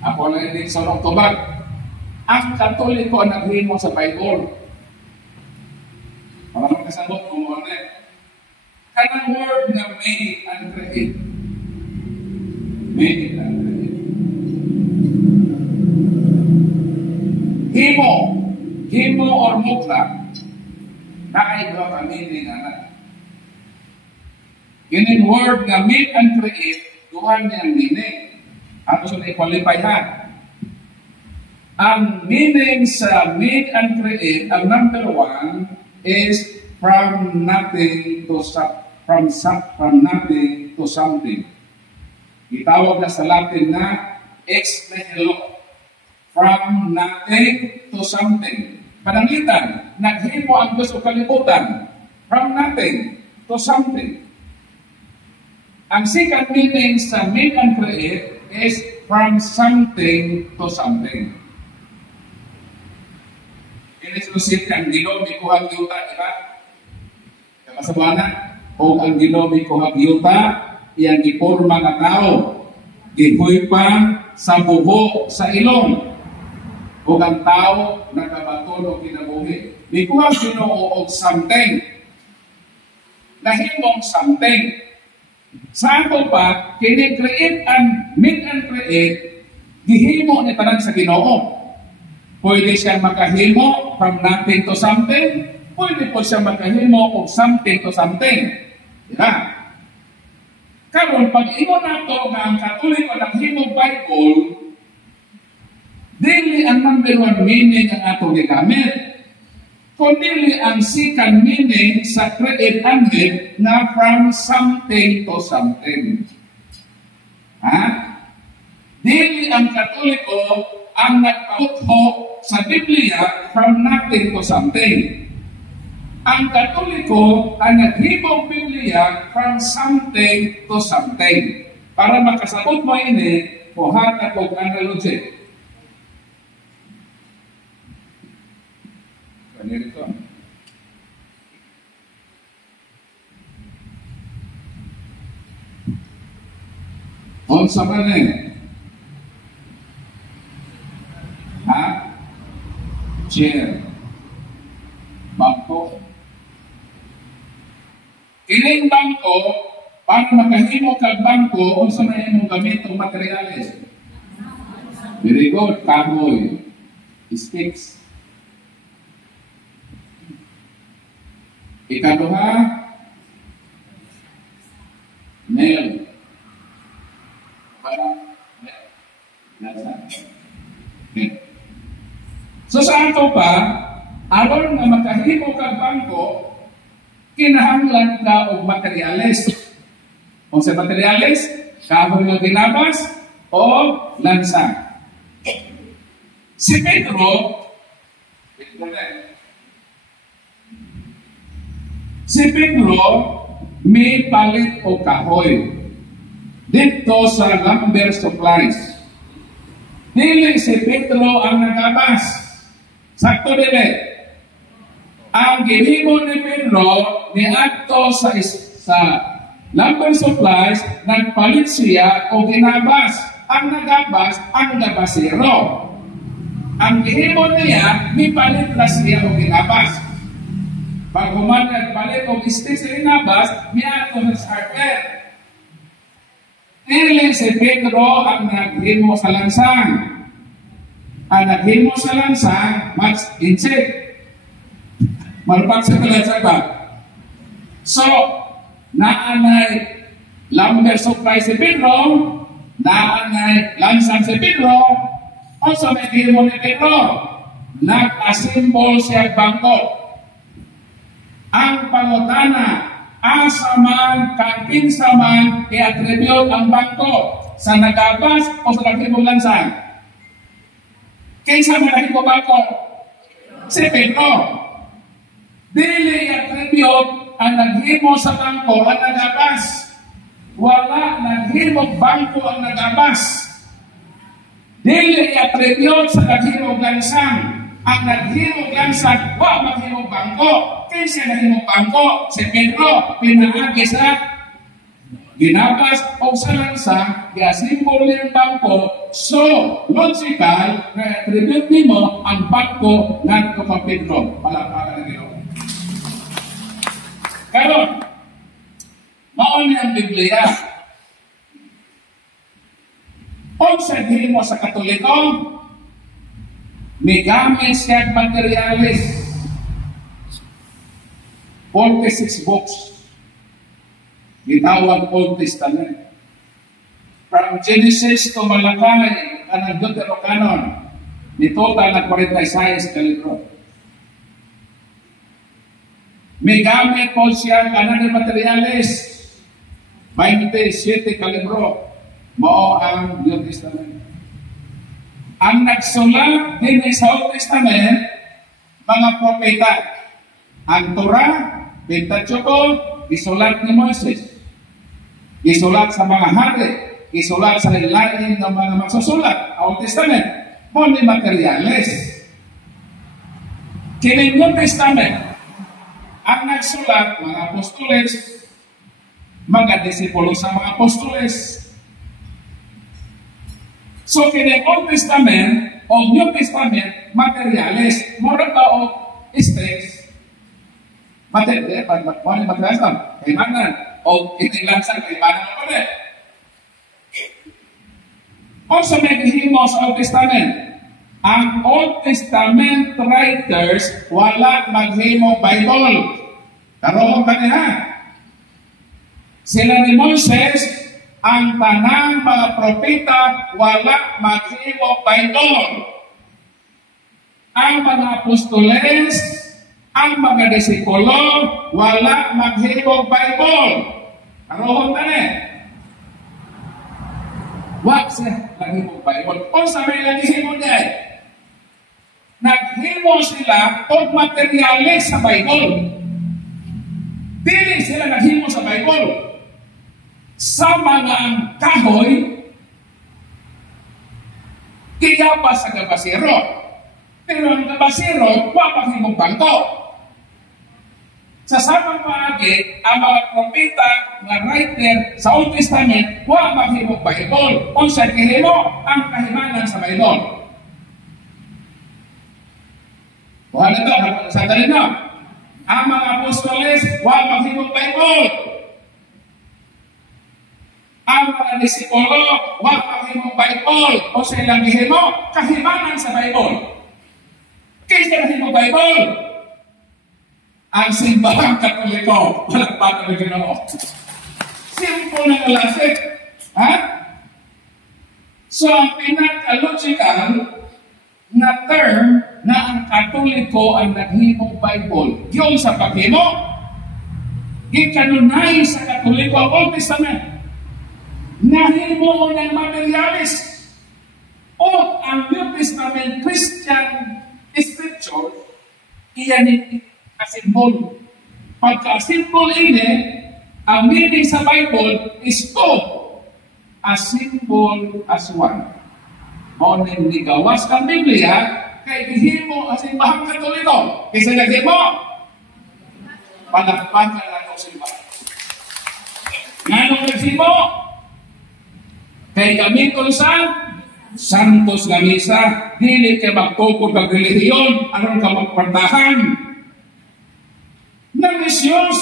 ako na hindi sa tubag. Ang Katoliko naghimo sa Bible. Para magkasabot kung ano Kanang word na made and create. Made and create. Himo or mukha, na ay doon ka meaning anak. Kining word na made and create, duhan niya ang meaning. Ato sa i-qualify ha. Ang meaning sa made and create, ang number one is from nothing to nothing to something. Itawag na sa Latin na ex nihilo. From nothing to something. Pananglitan, naghimo ang Diyos o kalibutan. From nothing to something. Ang second meaning sa made and create is from something to something. Inislusit ang gilomi ko ang yuta, di ba? Kamasabana, o ang gilomi ko ang yuta, iyang iporma nga tao. Gihoy pa sa buho sa ilong. O ang tao nakabaton o kinabuhi. Di ko ang Ginoo og something. Nahimong something. Sa ato pa, kini-create and made and create, gihimo ni tanan sa Ginoo. Pwede siya makahimo from nothing to something. Pwede po siya makahimo og something to something. Diba? Karon pag imo nato nga ang Katoliko naghimo Bible, dili ang number one meaning ang ato gigamit. Kundi ang second meaning sa create and made na from something to something. Ha? Dili ang Katoliko ang nagpautho sa Biblia from nothing to something. Ang Katoliko ang naghibong Biblia from something to something. Para makasabot mo ini, buhat ako analogy. Ganito. On sa manin. Ha? Chair. Bangko. Ining bangko, para makahimo kag bangko, kung sa may imong gamit o materialis. Very good. Kahoy. Sticks. Ikaduha, nail. So sa ato pa, aron nga makahimo kag bangko, kinahanglan ka og materialis. Kung sa materialis, kahoy nga ginabas o lansa. Si Pedro, may palit o kahoy dito sa lumber supplies. Dili si Pedro ang nagabas. Sakto dili. Ang gihimo ni Pedro ni adto sa lumber supplies, nagpalit siya o ginabas. Ang nagabas, ang gabasero. Ang gihimo niya, ni palit na siya o ginabas. Pag humanag palit o istis sa inabas, niya ito sa hardware. Dili si Pedro ang naghimo sa lansang. Ang naghimo sa lansang, mas insect. Malpag sa talansang ba? So, naanay lumber supply si Pedro, naanay lansang si Pedro, o sa naghimo ni Pedro, nag-assemble siya bangko. Ang pangutana, asa man, kinsa man, i-attribute ang bangko sa nagabas o sa naghimong lansang. Kinsa man naghimong bangko? Si Pedro. Dili i-attribute ang naghimo sa bangko ang nagabas. Wala naghimong bangko ang nagabas. Dili i-attribute sa naghimong lansang. Ang naghimong lansang, wa maghimong bangko. Kaysa naghimong bangko, si Pedro, pinaagi sa ginabas o sa lansang, i-assemble yung bangko. So, logical, na-attribute mo ang bangko ng Pedro. Palakpakan na Ginoo. Karon, mao ni ang Biblia. Kung sa mo sa Katoliko, may gamit siya materialis. 46 books. Gitawag Old Testament. From Genesis to Malakay, kanang Deuterocanon, ni total na 46 ka libro. May gamit po siya kanang materialis, 27 ka libro. Mao ang New Testament. Ang nagsulat din sa Old Testament, mga propeta. Ang Torah, Pentateuco, isulat ni Moses. Isulat sa mga hari, isulat sa ilalim ng mga magsusulat. Old Testament, mo ni materialis. Kini New Testament, ang nagsulat, mga apostoles, mga disipulo sa mga apostoles. So, kini Old Testament o New Testament, materialis, mura ba o stakes? Materialis lang, kaimanan, o itilansan, kaimanan na pa rin. O sa naghihimo sa Old Testament, ang Old Testament writers wala maghimo Bible. Karoon ka niya. Sila ni Moses, ang tanang mga propeta wala maghimo Bible. Ang mga apostoles, ang mga disipulo wala maghimo Bible. Karoon ka niya. Wag siya naghimo Bible. O sa may naghimo niya, naghimo sila o materialis sa Bible. Dili sila naghimo sa Bible. Sa mga kahoy, kiyapa sa gabasiro. Pero ang gabasiro, wapaghimong bangko. Sa samang paagi, ang mga propeta nga writer sa Old Testament, wapaghimong Bible. Kung sa kihimo, ang kahimanan sa Bible. Kuha na ito, sa talino. Ang mga apostoles, wapaghimong Bible. Ang mga disipulo, wapaghimong Bible. O sa ilang gihimo, kahimanan sa Bible. Kaya sa Bible, ang simbahang Katoliko, palagpakan ng Ginoo. Simple na kalasik. Ha? So, ang pinaka-logical na term na ang Katoliko ang naghimong Bible. Yung sa paghimo, ikanunay sa Katoliko ang Old Testament. Nahimo ng materialis. O ang New Testament Christian Scripture, iyan ang symbol. Pagka-symbol ini, ang meaning sa Bible is to a symbol as one. O hindi gawas ang Biblia, kay gihimo ang simbahang Katoliko. Kasi nagimo, palakpakan na ito simbahan. Nganong nagsimo? Kay gamiton sa Santos nga misa, dili kay magtukod ng relihiyon, aron ka magkwartahan. Na misyos,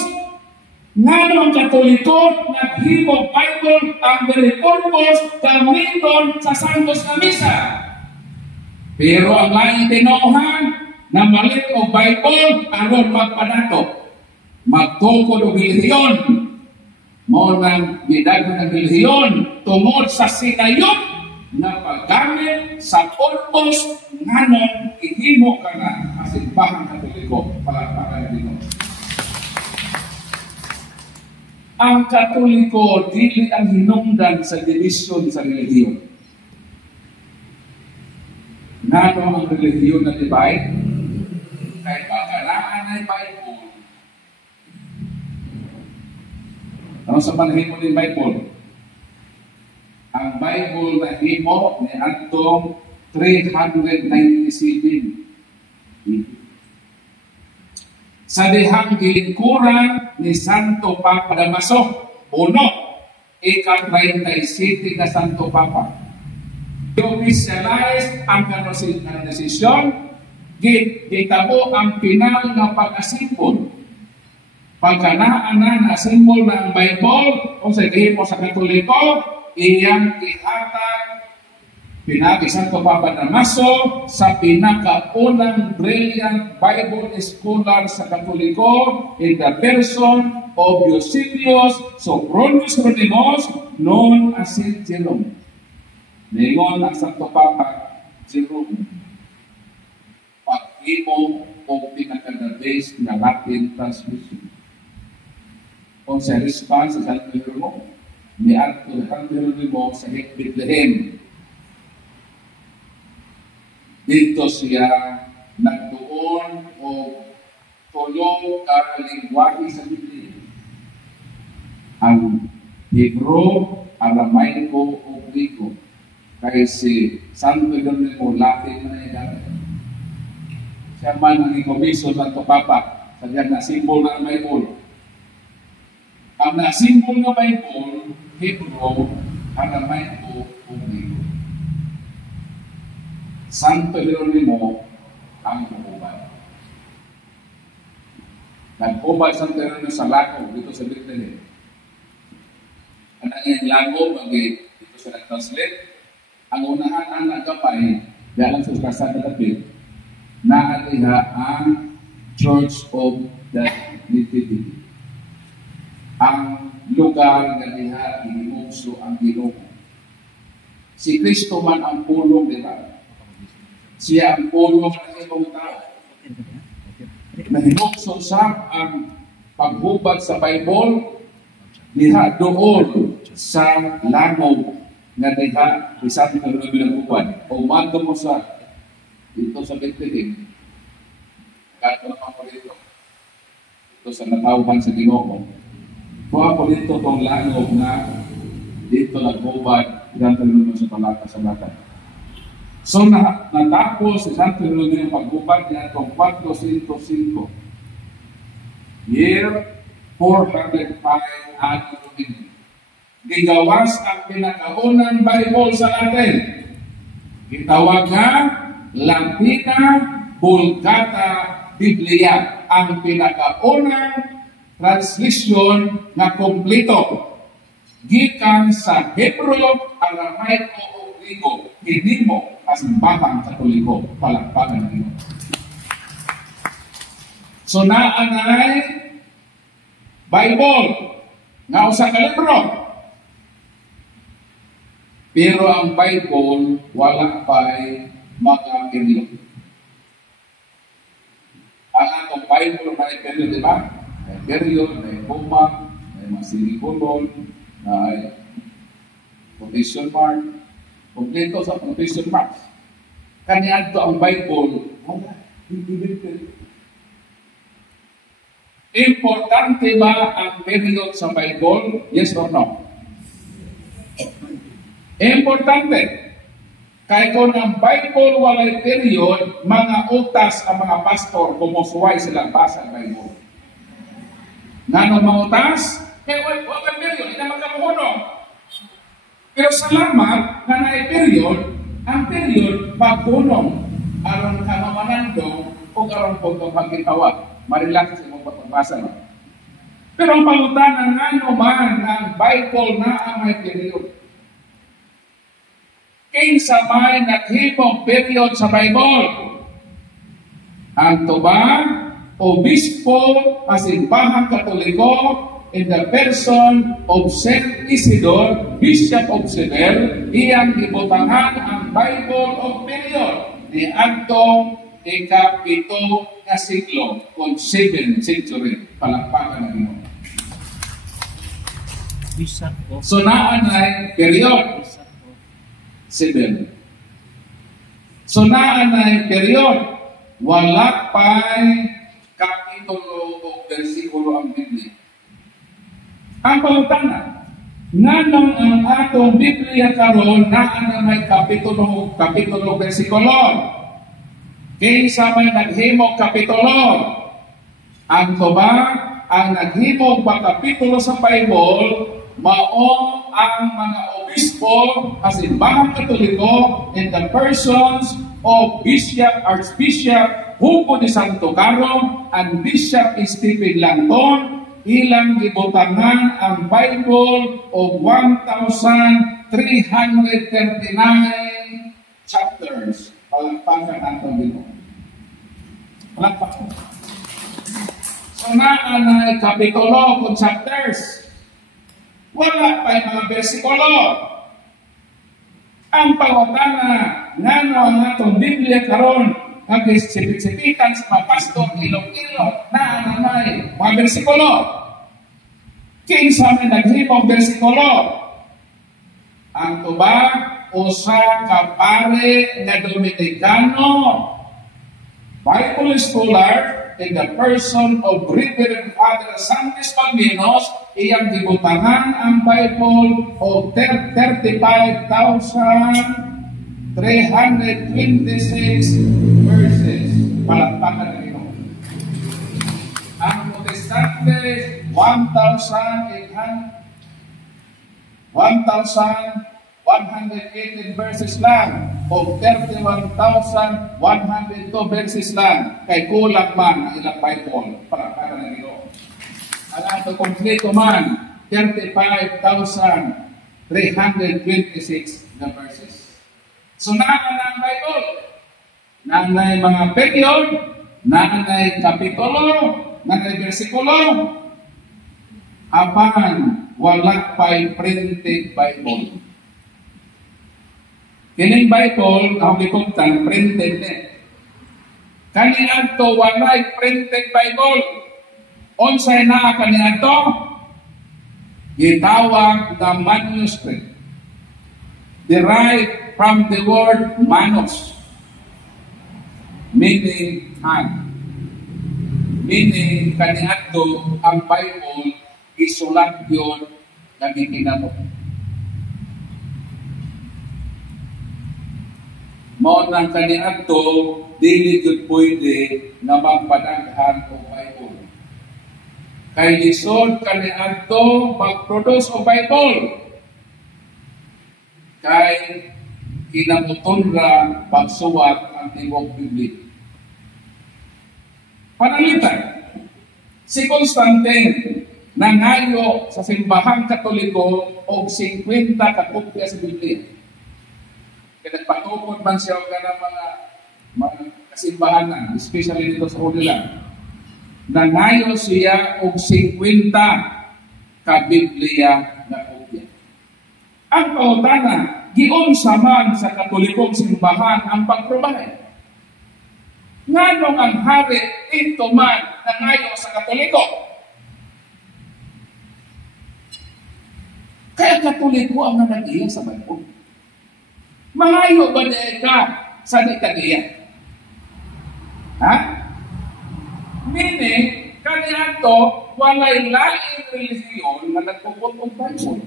nga ang Katoliko, naghimo Bible ang very purpose gamiton sa Santos nga misa. Pero ang lain tinuhan, na malit o Bible, aron magpanato, magtukod ng relihiyon. Mo nang gidagan ng relihiyon tungod sa sinayot na paggamit sa purpose nganon ihimo ka na ang simbahang Katoliko palakpakan dito. Ang Katoliko dili ang hinungdan sa division sa relihiyon. Ngano ang relihiyon na divide? Kay pagkaraan ay Bible. Ano sa panahimo ng Bible? Ang Bible na himo ni Antong 397. Sa dihang gilingkuran ni Santo Papa Damaso, uno, ika-37 na Santo Papa. I-officialize ang kanosisyon, gitabo ang pinal na pag-asipon pagkanaan na simbol ng Bible o sa mo sa Katoliko, iyang ihatag pinagi Santo Papa Damaso sa pinakaunang brilliant Bible scholar sa Katoliko in the person of Eusebius Sophronius Rodimus, known as Saint Jerome. Ningon ang Santo Papa Jerome, pag-imo o pinaka-the-base na Latin transmission. Kung sa response sa Santo Jerome, ni Arthur Santo Jerome sa Bethlehem, dito siya nagtuon o tulong ka lingwahe sa Biblia. Ang Hebro, Aramaico o Griego. Kaya si Santo Jeronimo Latin na idagat. Siya man ang ikomiso Santo Papa sa diyan na simbol ng Bible. Ang na-simbol ng Bible, Hebro, Aramaico o Griego. Santo Jeronimo ang hubad. Nag-hubad Santo Jeronimo sa Lago dito sa Bethlehem. Ang nangyayin Lago, dito sa nag-translate, ang unahan ang nagkapay, dahil sa Kasada David, naaliha ang Church of the Nativity. Ang lugar na diha, inimugso ang Ginoo. Si Kristo man ang pulong nila. Siya ang puno ng ibang tao. Nahinukso sa ang paghubad sa Bible, diha doon sa langaw na diha isang nagbilang o mando mo sa dito sa Bethlehem. Kato na ako dito. Ito sa natawhan sa Ginoo. Kung ako dito itong langaw na dito naghubad, ilang sa palata sa lahat. So, natapos si Santo Jeronimo ang paghubad niya itong 405. Year 405 Anno Domini. Gigawas ang pinakaunang Bible sa atin. Gitawag nga Latina Vulgata Biblia. Ang pinakaunang translation na kompleto. Gikan sa Hebro, Aramaico o Griego. Hinimo as Batang Katoliko, palakpakan ng Ginoo. So naanay Bible nga usa ka libro. Pero ang Bible wala pa'y mga period. Ang atong Bible may period, di ba? May period, may comma, may mga semicolon, may quotation mark. Kompleto sa quotation marks. Kanya ito ang Bible, wala, hindi period. Importante ba ang period sa Bible? Yes or no? Importante. Kaya kung ang Bible walay period, mga utas ang mga pastor kumusuway silang basa ang Bible. Nga mga utas? Kaya wala period, hindi naman kamuhunong. Pero salamat na na-period, ang period pagpunong aron ka mamanandong o aron po itong pagkitawa. Marilang sa imong pagbasa. Pero ang pangutanan nga naman ang Bible na ang may period. Kinsa may naghimong period sa Bible? Ang tubang, obispo, asimbahang Katoliko, in the person of Saint Isidore, Bishop of Seville, iyang ibutangan ang Bible of period ni Antong ika-7 na siglo, kung 7th century, palakpakan na Ginoo. So naanay period, Seville. So naanay period, wala pa'y kapitulo o versikulo ang Biblia. Ang pangutanan, nanong ang atong Biblia karon naa may kapitulo versikulo. Kinsa may naghimog kapitulo. Ang tuba, ang naghimog pa kapitulo sa Bible, mao ang mga obispo as simbahang Katoliko in the persons of Archbishop Hugo de Santo Caro and Bishop Stephen Langton, ilang gibutangan ang Bible o 1,339 chapters. Palagpakan nato dito. Palagpakan. So naanay kapitulo kung chapters. Wala pa yung mga bersikulo. Ang pawatana ngano ang atong Biblia karon nag-sipit-sipitan sa mga pastor ilong-ilong na anamay mga bersikulo. Kinsa may naghimong bersikulo. Ang tuba usa ka pare nga Dominicano Bible scholar in the person of Reverend Father Santos Palminos, iyang gibutangan ang Bible of 35,326 verses. Palakpakan na ito. Ang Protestante, 1,118 verses lang o 31,102 verses lang kay kulang man ang ilang Bible para na nito. Ang ato kompleto man 35,326 na verses. So naan ang Bible. Naanay mga period, naanay kapitulo, naanay versikulo, apan wala pa'y printed Bible. Kining Bible, ako gikutan, printed eh. Kani adto walay printed Bible. Unsay naa kani adto? Gitawag na manuscript. Derived from the word manus, meaning hand. Meaning kani adto ang Bible isulat yun na gikinamo. Mao nang kaniadto dili gud pwede na magpadaghan og Bible. Kay lisod kaniadto mag-produce og Bible. Kay kinabuton ra pagsuwat ang tibuok Biblia. Panalitan, si Constantine nangayo sa simbahang Katoliko og 50 ka kopya sa Biblia. Kaya nagpatukod man siya ka mga kasimbahanan, especially dito sa Holy Land. Nangayo siya og 50 ka Biblia na kopya. Ang pautana, giunsa man sa Katolikong simbahan ang pagprovide. Nganong ang hari ito man nangayo sa Katoliko? Kaya Katoliko ang nanag-iya sa Bible. Mangayo ba niya ka sa Italia? Ha? Meaning, kaniadto, walay laing relihiyon na nagpuputong Bible.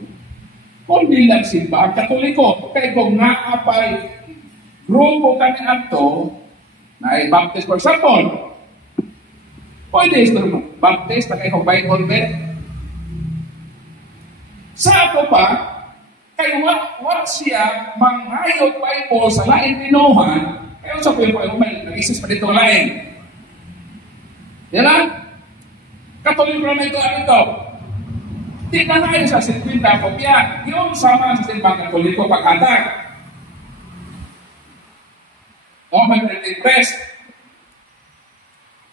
Kundi lang simba ang Katoliko. Kaya kung naapay grupo kaniadto, na ay Baptist, for example, pwede ito Baptist, na kayo Bible din. Sa ako pa, kaya what siya mangayog Bible sa lain tinuhan, kaya sa Bible, may nag-isis pa dito lain. Yan? Katoliko na ito, ano ito? Di na tayo sa 50 kopya. Yung sama sa simbang Katoliko pagkatag. O mag-request.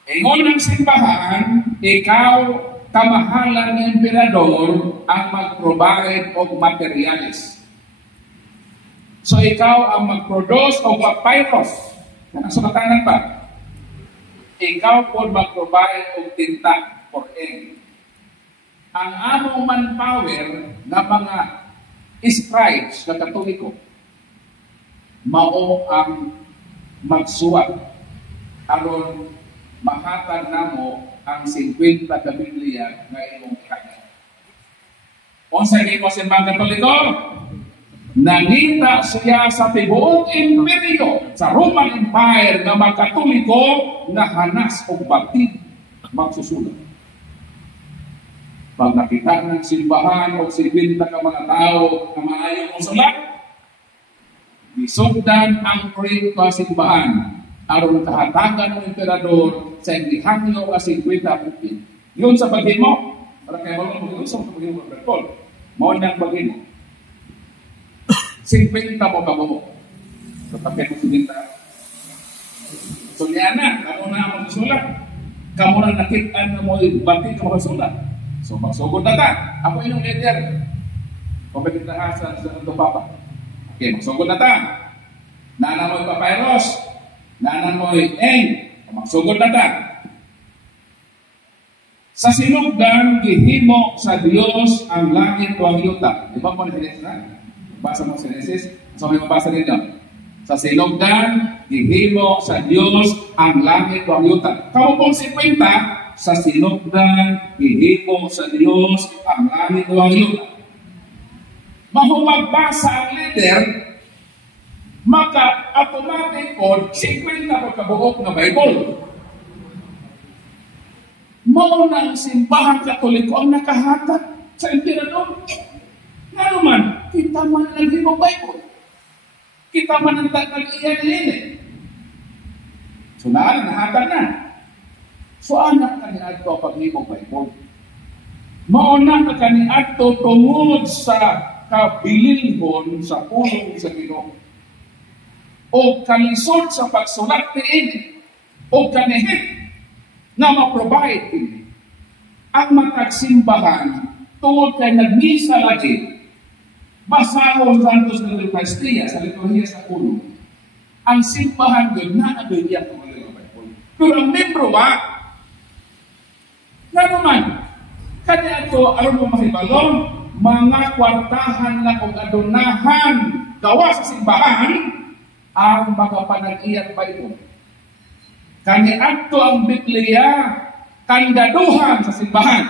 Ingon ng simbahan, ikaw kamahalan ng emperador ang mag-provide o materialis. So ikaw ang mag-produce o papyrus. Yan ang sumatanan pa. Ikaw po mag-provide o tinta for ink. Ang among manpower na mga scribes na Katoliko, mao ang magsuwat aron mahatag namo ang 50 ka Biblia nga imong ikagay. Unsa gimo simbang Katoliko? Nangita siya sa tibuok imperyo sa Roman Empire nga mga Katoliko na hanas og batid magsusulat. Pag nakita ng simbahan o 50 ka mga tao na maayong musulat, isugdan ang pring ka simbahan aron kahatagan ng emperador sa indihangyo ka 50 putin. Yun sa paghimo, Para kaya mo mag-iusap kung mag-iusap ng Paul. Mo nang bagay mo. 50 mo ka mo. Sa paket mo 50. So niya na, kamu na ang magsusulat. Kamu na nakitaan na mo bati ka magsusulat. So magsugod na ta. Ako yung leader. Pagkakitahasan sa ito papa. Okay, magsugod na ta. Nana mo'y papayros. Nana mo'y eng. Magsugod na ta. Sa sinugdan, gihimo sa Diyos ang langit o ang yuta. Di ba po na Genesis na? Basa mo sa Genesis. So may mabasa ninyo. Sa sinugdan, gihimo sa Diyos ang langit o ang yuta. Kamu pong 50, sa sinugdan, gihimo sa Diyos ang langit o ang yuta. Mahumagbasa ang leader, maka-automatic po, 50 po kabuok na Bible. Mao ng simbahan Katoliko ang nakahatag sa emperador. Nga naman, kita man ang naghimong Bible. Kita man ang nag-iyan-iyan. So nahatag na. So anak ka ni Adto paghimong Bible. Mao na ka ni Adto tungod sa kabilinhon sa pulong sa Ginoo. O kalisod sa pagsulat niini. O kanihit na ma-provide ini. Ang matagsimbahan tungod kay nagmisa lagi, basahon santos ng Eucharistia sa liturhiya sa pulo. Ang simbahan doon na nabigyan ng mga Bible. Pero ang membro ba? Nga naman, kanya ito, alam mo makibalong, mga kwartahan na kung adonahan gawa sa simbahan, ang mga panag-iyan Bible. Kani adto ang Biblia kandaduhan sa simbahan.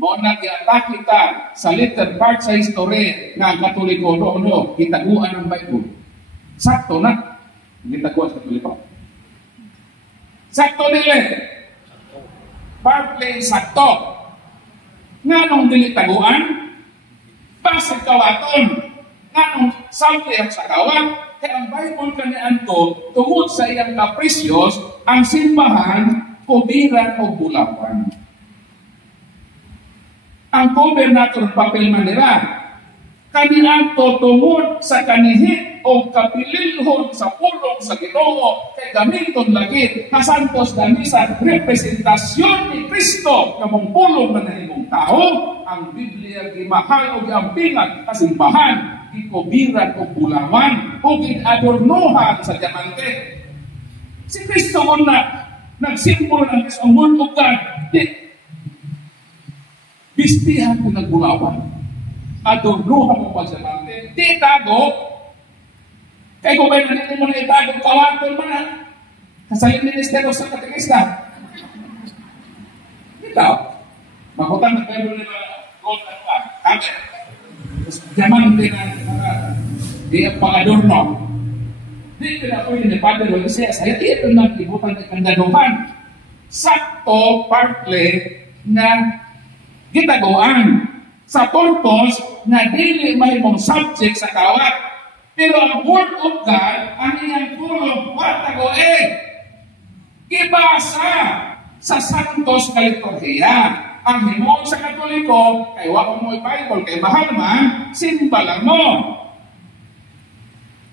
Mo na giata kita sa later part sa history nga ang Katoliko no gitaguan ang Bible. Sakto na gitaguan sa Katoliko. Sakto dili. Partly sakto. Nganong dili taguan? Pasig kawaton. Nganong sample sa kawat? Kaya ang Bible kanian to, tungod sa iyang kapresyos, ang simbahan, kubiran o bulawan. Ang cover nato ng papel Manila, kanian to tungod sa kanihit o kapililhon sa pulong sa Ginoo, kay gamiton lagi, na santos damisan, representasyon ni Kristo, kamong pulong na nahimong tao, ang Biblia gimahal o giampingan sa simbahan, ikubiran o bulawan o ginadornohan sa diamante. Si Kristo mo na nagsimbolo ng isang word of God. Bistihan ko nagbulawan. Adornohan mo pa sa diamante. Di tago. Kaya kung may nanito mo na itago, kawaton mo na. Kasaling ministeryo sa katekista. Ito. Makutang na kayo nila gold at pa. Kami. Diamante na di ang pangadorno. Di ko na po yun ni Padre Lucia. Saya ito lang ibutan ng kandaduhan. Sakto, partly, na gitaguan. Sa purpose na dili mahimong subject sa kawat. Pero ang Word of God, ang iyang pulong, ibasa sa santos kaliturhiya. Ang himong sa Katoliko, kay wako mo Bible, kay mahal man, simba lang mo.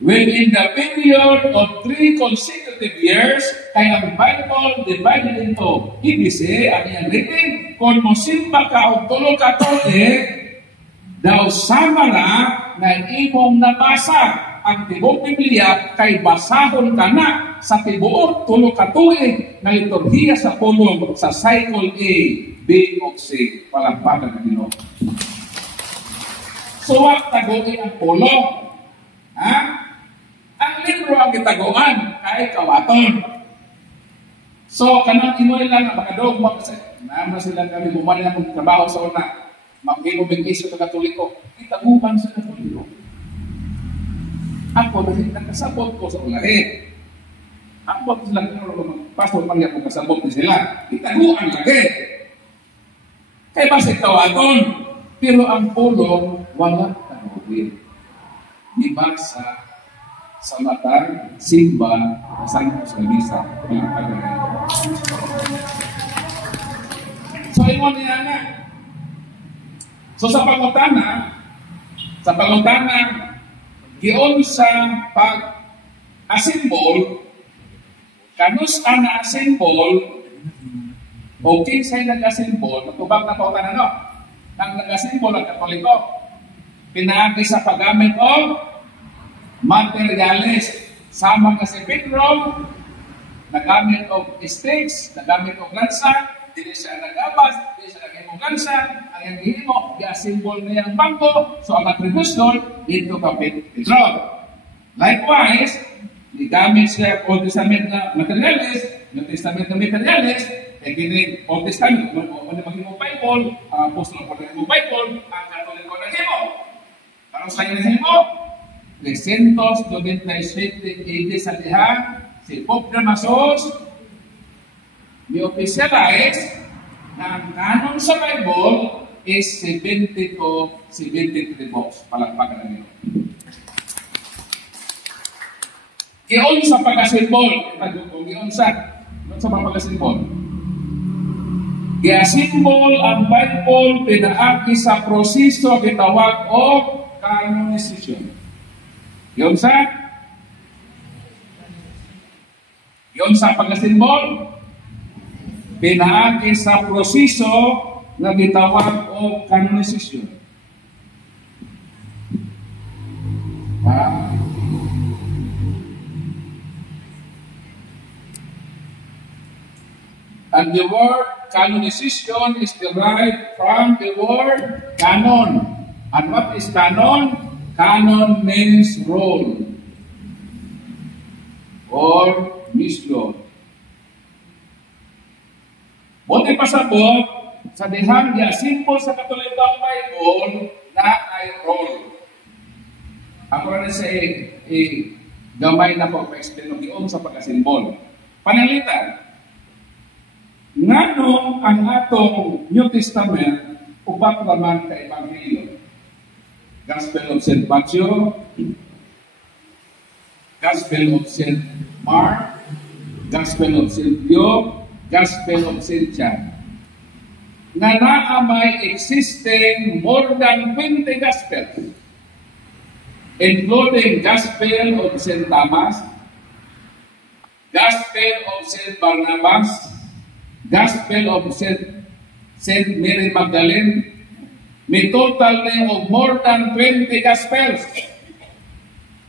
Within the period of 3 consecutive years, kay ang Bible divided into ibise, ang iyang reading, kung mo simba ka o tulo ka daw sama na imong nabasa ang tibuok Biblia kay basahon ka na sa tibuok tulo ka tuig na liturhiya sa pulong sa cycle A, B, o C, palagpagan ng Ginoo. So, taguin ang pulong. Ha? Ang libro ang gitaguan kay kawaton. So, kanang imoy lang ang makadogma kasi naman sila kami bumali na kong trabaho sa una. Mag-imobing iso sa Katoliko. Itaguban sa Katoliko. Ako dahil nakasabot ko sa ulahe. Ako sila pastor pang yapong kasabot ni sila. Itaguan lagi. Kaya ba sa kawaton? Pero ang pulong wala taguin. Ibasa sa matang simba sa misa. So, ingon niya na, So sa pangutana, giyon sa pag-asimbol, kanus ana asimbol, o kinsay nag-asimbol, matubang na po ka no? Ang nag-asimbol ang Katoliko, pinaagi sa paggamit o materialis. Sama ka si Pedro, nagamit o sticks, nagamit o lansa, hindi siya nagabas, hindi siya naging lansa, ang yung hihimo, i-asimbol niya ang bangko, so ang attribution, dito ka Pedro. Likewise, gamit siya Old Testament na materialis, New Testament na materialis, kini Old Testament, kung maging mo Bible, ang apostol ko na mo Bible, ang Katoliko na himo. Parang sa inyo na himo, 397 AD sa liha, si Pope Damasus, ni-officialize na ang kanon sa Bible is 70 to 73 books. Palagpakan na nito. Giyon sa pag-asimbol, giyon sa pag-asimbol. Gi-asimbol ang Bible pinaagi sa proseso gitawag o canonization. Giyon sa pag-asimbol pinaagi sa proseso na gitawag o canonization. And the word canonization is derived from the word canon. And what is canon? Canon means roll or mission. Buti pa sa dihang simple sa Katolikong Bible na ay roll. Ako rin sa gamay na po pa-explain ng sa pagkasimbol. Panalitan, ngano ang atong New Testament upat naman ka Ebanghelyo? Gospel of St. Matthew, Gospel of St. Mark, Gospel of St. Luke, Gospel of St. John. Na may existing more than 20 Gospels, including Gospel of St. Thomas, Gospel of St. Barnabas, Gospel of St. Mary Magdalene. May total of more than 20 Gospels.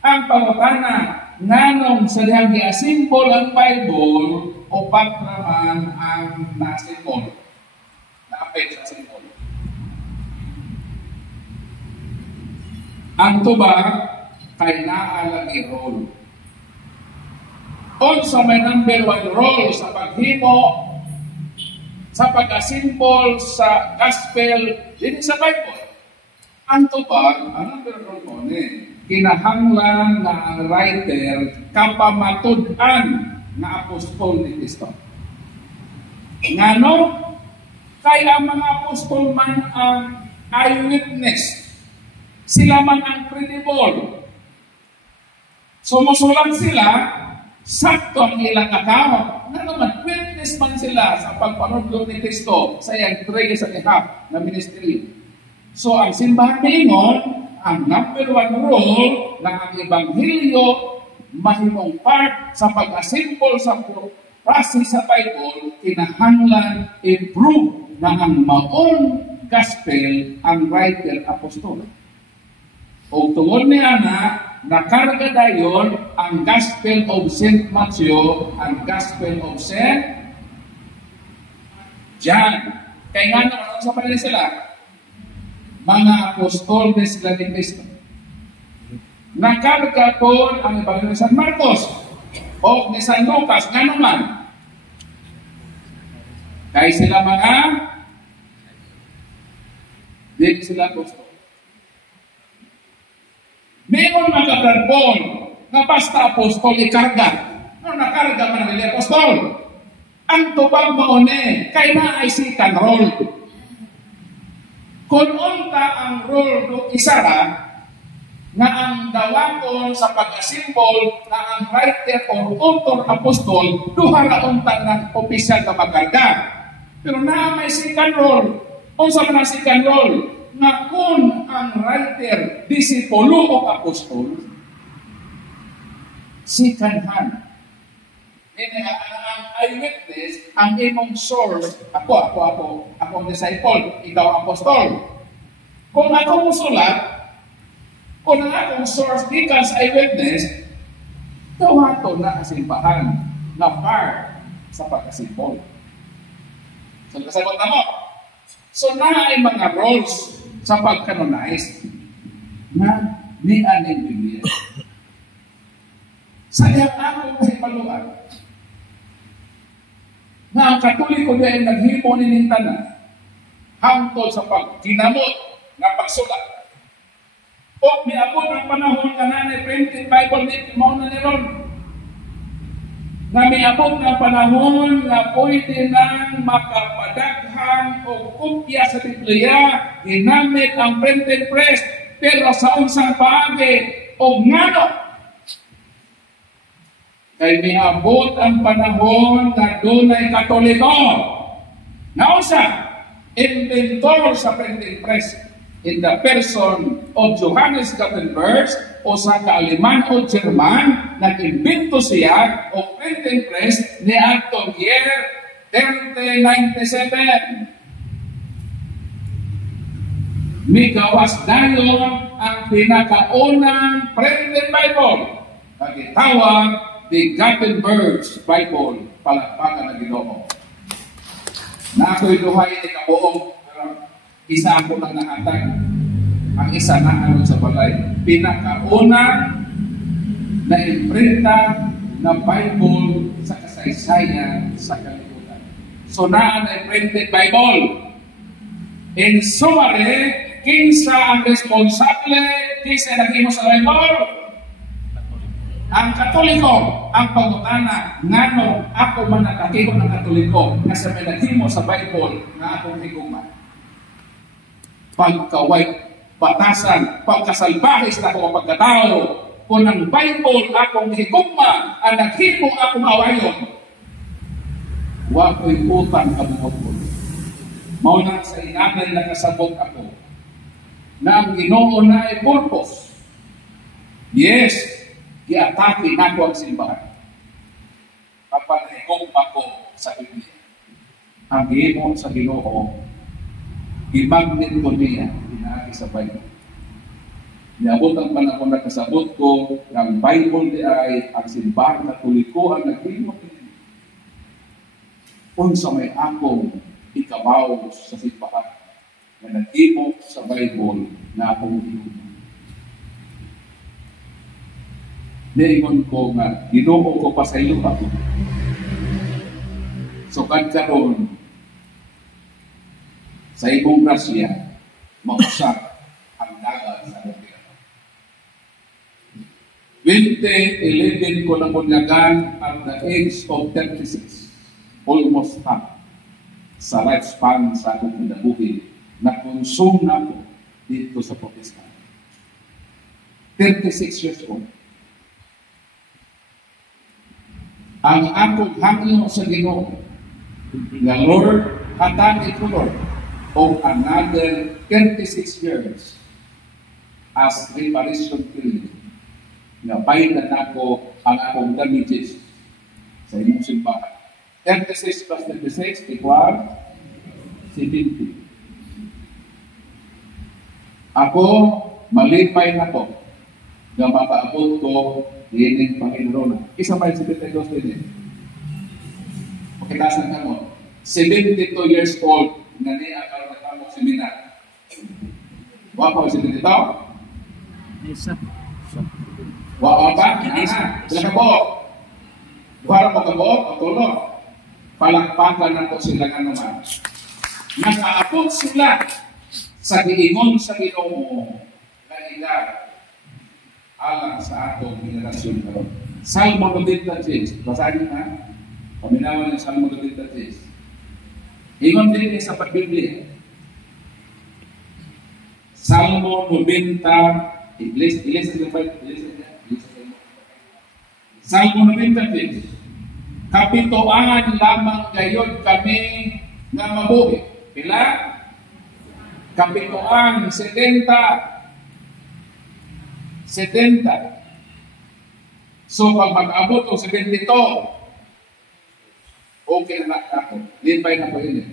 Ang pangutana, nanong sa dihang gi-asimbol ang Bible, upat naman ang na-asimbol. Na-apit sa asimbol. Ang tuba, kay naalagi role. On sa may number 1 role sa paghimo, sa pag-asimbol sa gospel din sa Bible. Ang tubag, ang number 1 mo kinahanglan na ang writer kapamatud-an na apostol ni Kristo. Ngano? Kaya ang mga apostol man ang eyewitness. Sila man ang credible. Sumusulat sila, sakto ang ilang account. Nga naman, witness man sila sa pagpanudlo ni Kristo sa iyang 3 sa ihap na ministry. So, ang simbahan ningon, ang number 1 rule na ang Ebanghelyo mahimong part sa pag-asimbol sa process sa Bible, kinahanglan improve na ang maong gospel ang writer apostol. O tungod niya nakarga dayon ang Gospel of St. Matthew, ang Gospel of St. John. Kaya nga naman, sa panila sila, mga apostol na sila ni Kristo. Nakarga ko ang Ebanghelyo ni San Marcos o ni San Lucas, nga naman. Kaya sila mga hindi sila apostol. Mayroon makakarbon na basta apostol ikarga. No, nakarga man nila apostol. Ang tubang maone, kay na ay si kanrol. Kung unta ang role do isara, na ang dawakon sa pag-asimbol na ang writer o author apostol, duhara unta ng opisyal na magkarga. Pero na may second role. Unsa man ang second role? nga kung ang writer, disipulo o apostol, second hand. Ang eyewitness, ang imong source, ako ang disciple, ikaw ang apostol. Kung ako musulat, kung ang akong source gikan sa eyewitness, tawato na kasimbahan na par sa pagkasimpol. So, kasagot na mo. So, na ay mga roles sa pagkanonize na ni aning Biblia. Sa iyang akong kahipaluan, na ang Katoliko niya ay naghimo ni tanan hangtod sa pagkinamot ng pagsulat. O miabot ang panahon na nanay printed Bible ni mo na niron. Na miabot ng panahon na pwede nang makapadaghan o kopya sa Biblia, ginamit ang printed press, pero sa unsang paagi o ngano. Kay miabot ang panahon na dunay Katoliko. Nausa, inventor sa printing press in the person of Johannes Gutenberg o sa kaaliman o German, nag-imbento siya o printing press ni atong year 3097. Migawas dayon ang pinakaunang printed Bible. Pagitawag the Gutenberg's Bible, palakpakan na Ginoo. Na ako'y duhay ni kabuong, isa ako lang nahatag. Ang isa na ayon sa balay. Pinakauna na imprinta na Bible sa kasaysayan sa kalibutan. So na ang printed Bible. In summary, kinsa ang responsable, kinsa naghimo sa Bible? Ang Katoliko, ang pangutana, ngano ako man nakakiko ng Katoliko na sa naghimo sa Bible na akong higuman. Pagkaway, batasan, pagkasalbahis na akong pagkatao, kung ang Bible akong higugma, ang naghimo akong awayon, wako'y utang kabuhapon. Mauna sa inanay na kasabot ako, na ang Ginoo na ay purpose. Yes, i-atake na ako ang simbahan. Papanahigong ako sa Biblia. Ang himo sa Ginoo, imagnet ko niya, inaagi sa Bible. Niabot ang panahon na kasabot ko, ng Bible di ay ang simbahan Katoliko ang naghimo. Kung sa may akong ikabaw sa simbahan, na naghimo sa Bible na akong himo. Niingon ko nga, Ginoo ko pa sa iyo ako. So kadkaron sa imong grasya, mausap ang dagat sa gobyerno. 2011 ko na bunyagan at the age of 36, almost half sa lifespan sa akong pinabuhi na consume na ko dito sa Protestant. 36 years old. Ang akong hangyo sa Ginoo, the Lord, hatagi ko Lord, of another 36 years as reparation period. Nabayad na ako ang akong damages sa inyong simbahan. 36 plus 36 equal 70. Ako, malipay na ko na mapaabot ko dining Panginoon. Isa pa yung 72 din eh. Pakitasan ka mo. 72 years old na niya karoon na tamong seminar. Wapa ko 72? Isa. Wapa ba? Sila ka po. Buhara mo ka po? O tulog. Palakpakan na po sila nga naman. Nakaabot sila sa giingon sa Ginoo na ila alang sa atong generasyon karon. Salmo 93. Basahin na. Paminawan ng Salmo 93. Ingon din sa Biblia. Salmo 90. Salmo 93. Kapitoan lamang gayon kami nga mabuhi. Pila? Kapituan, 70. 70. So, pag mag-abot o 72, okay na ako. Limpay na po yun.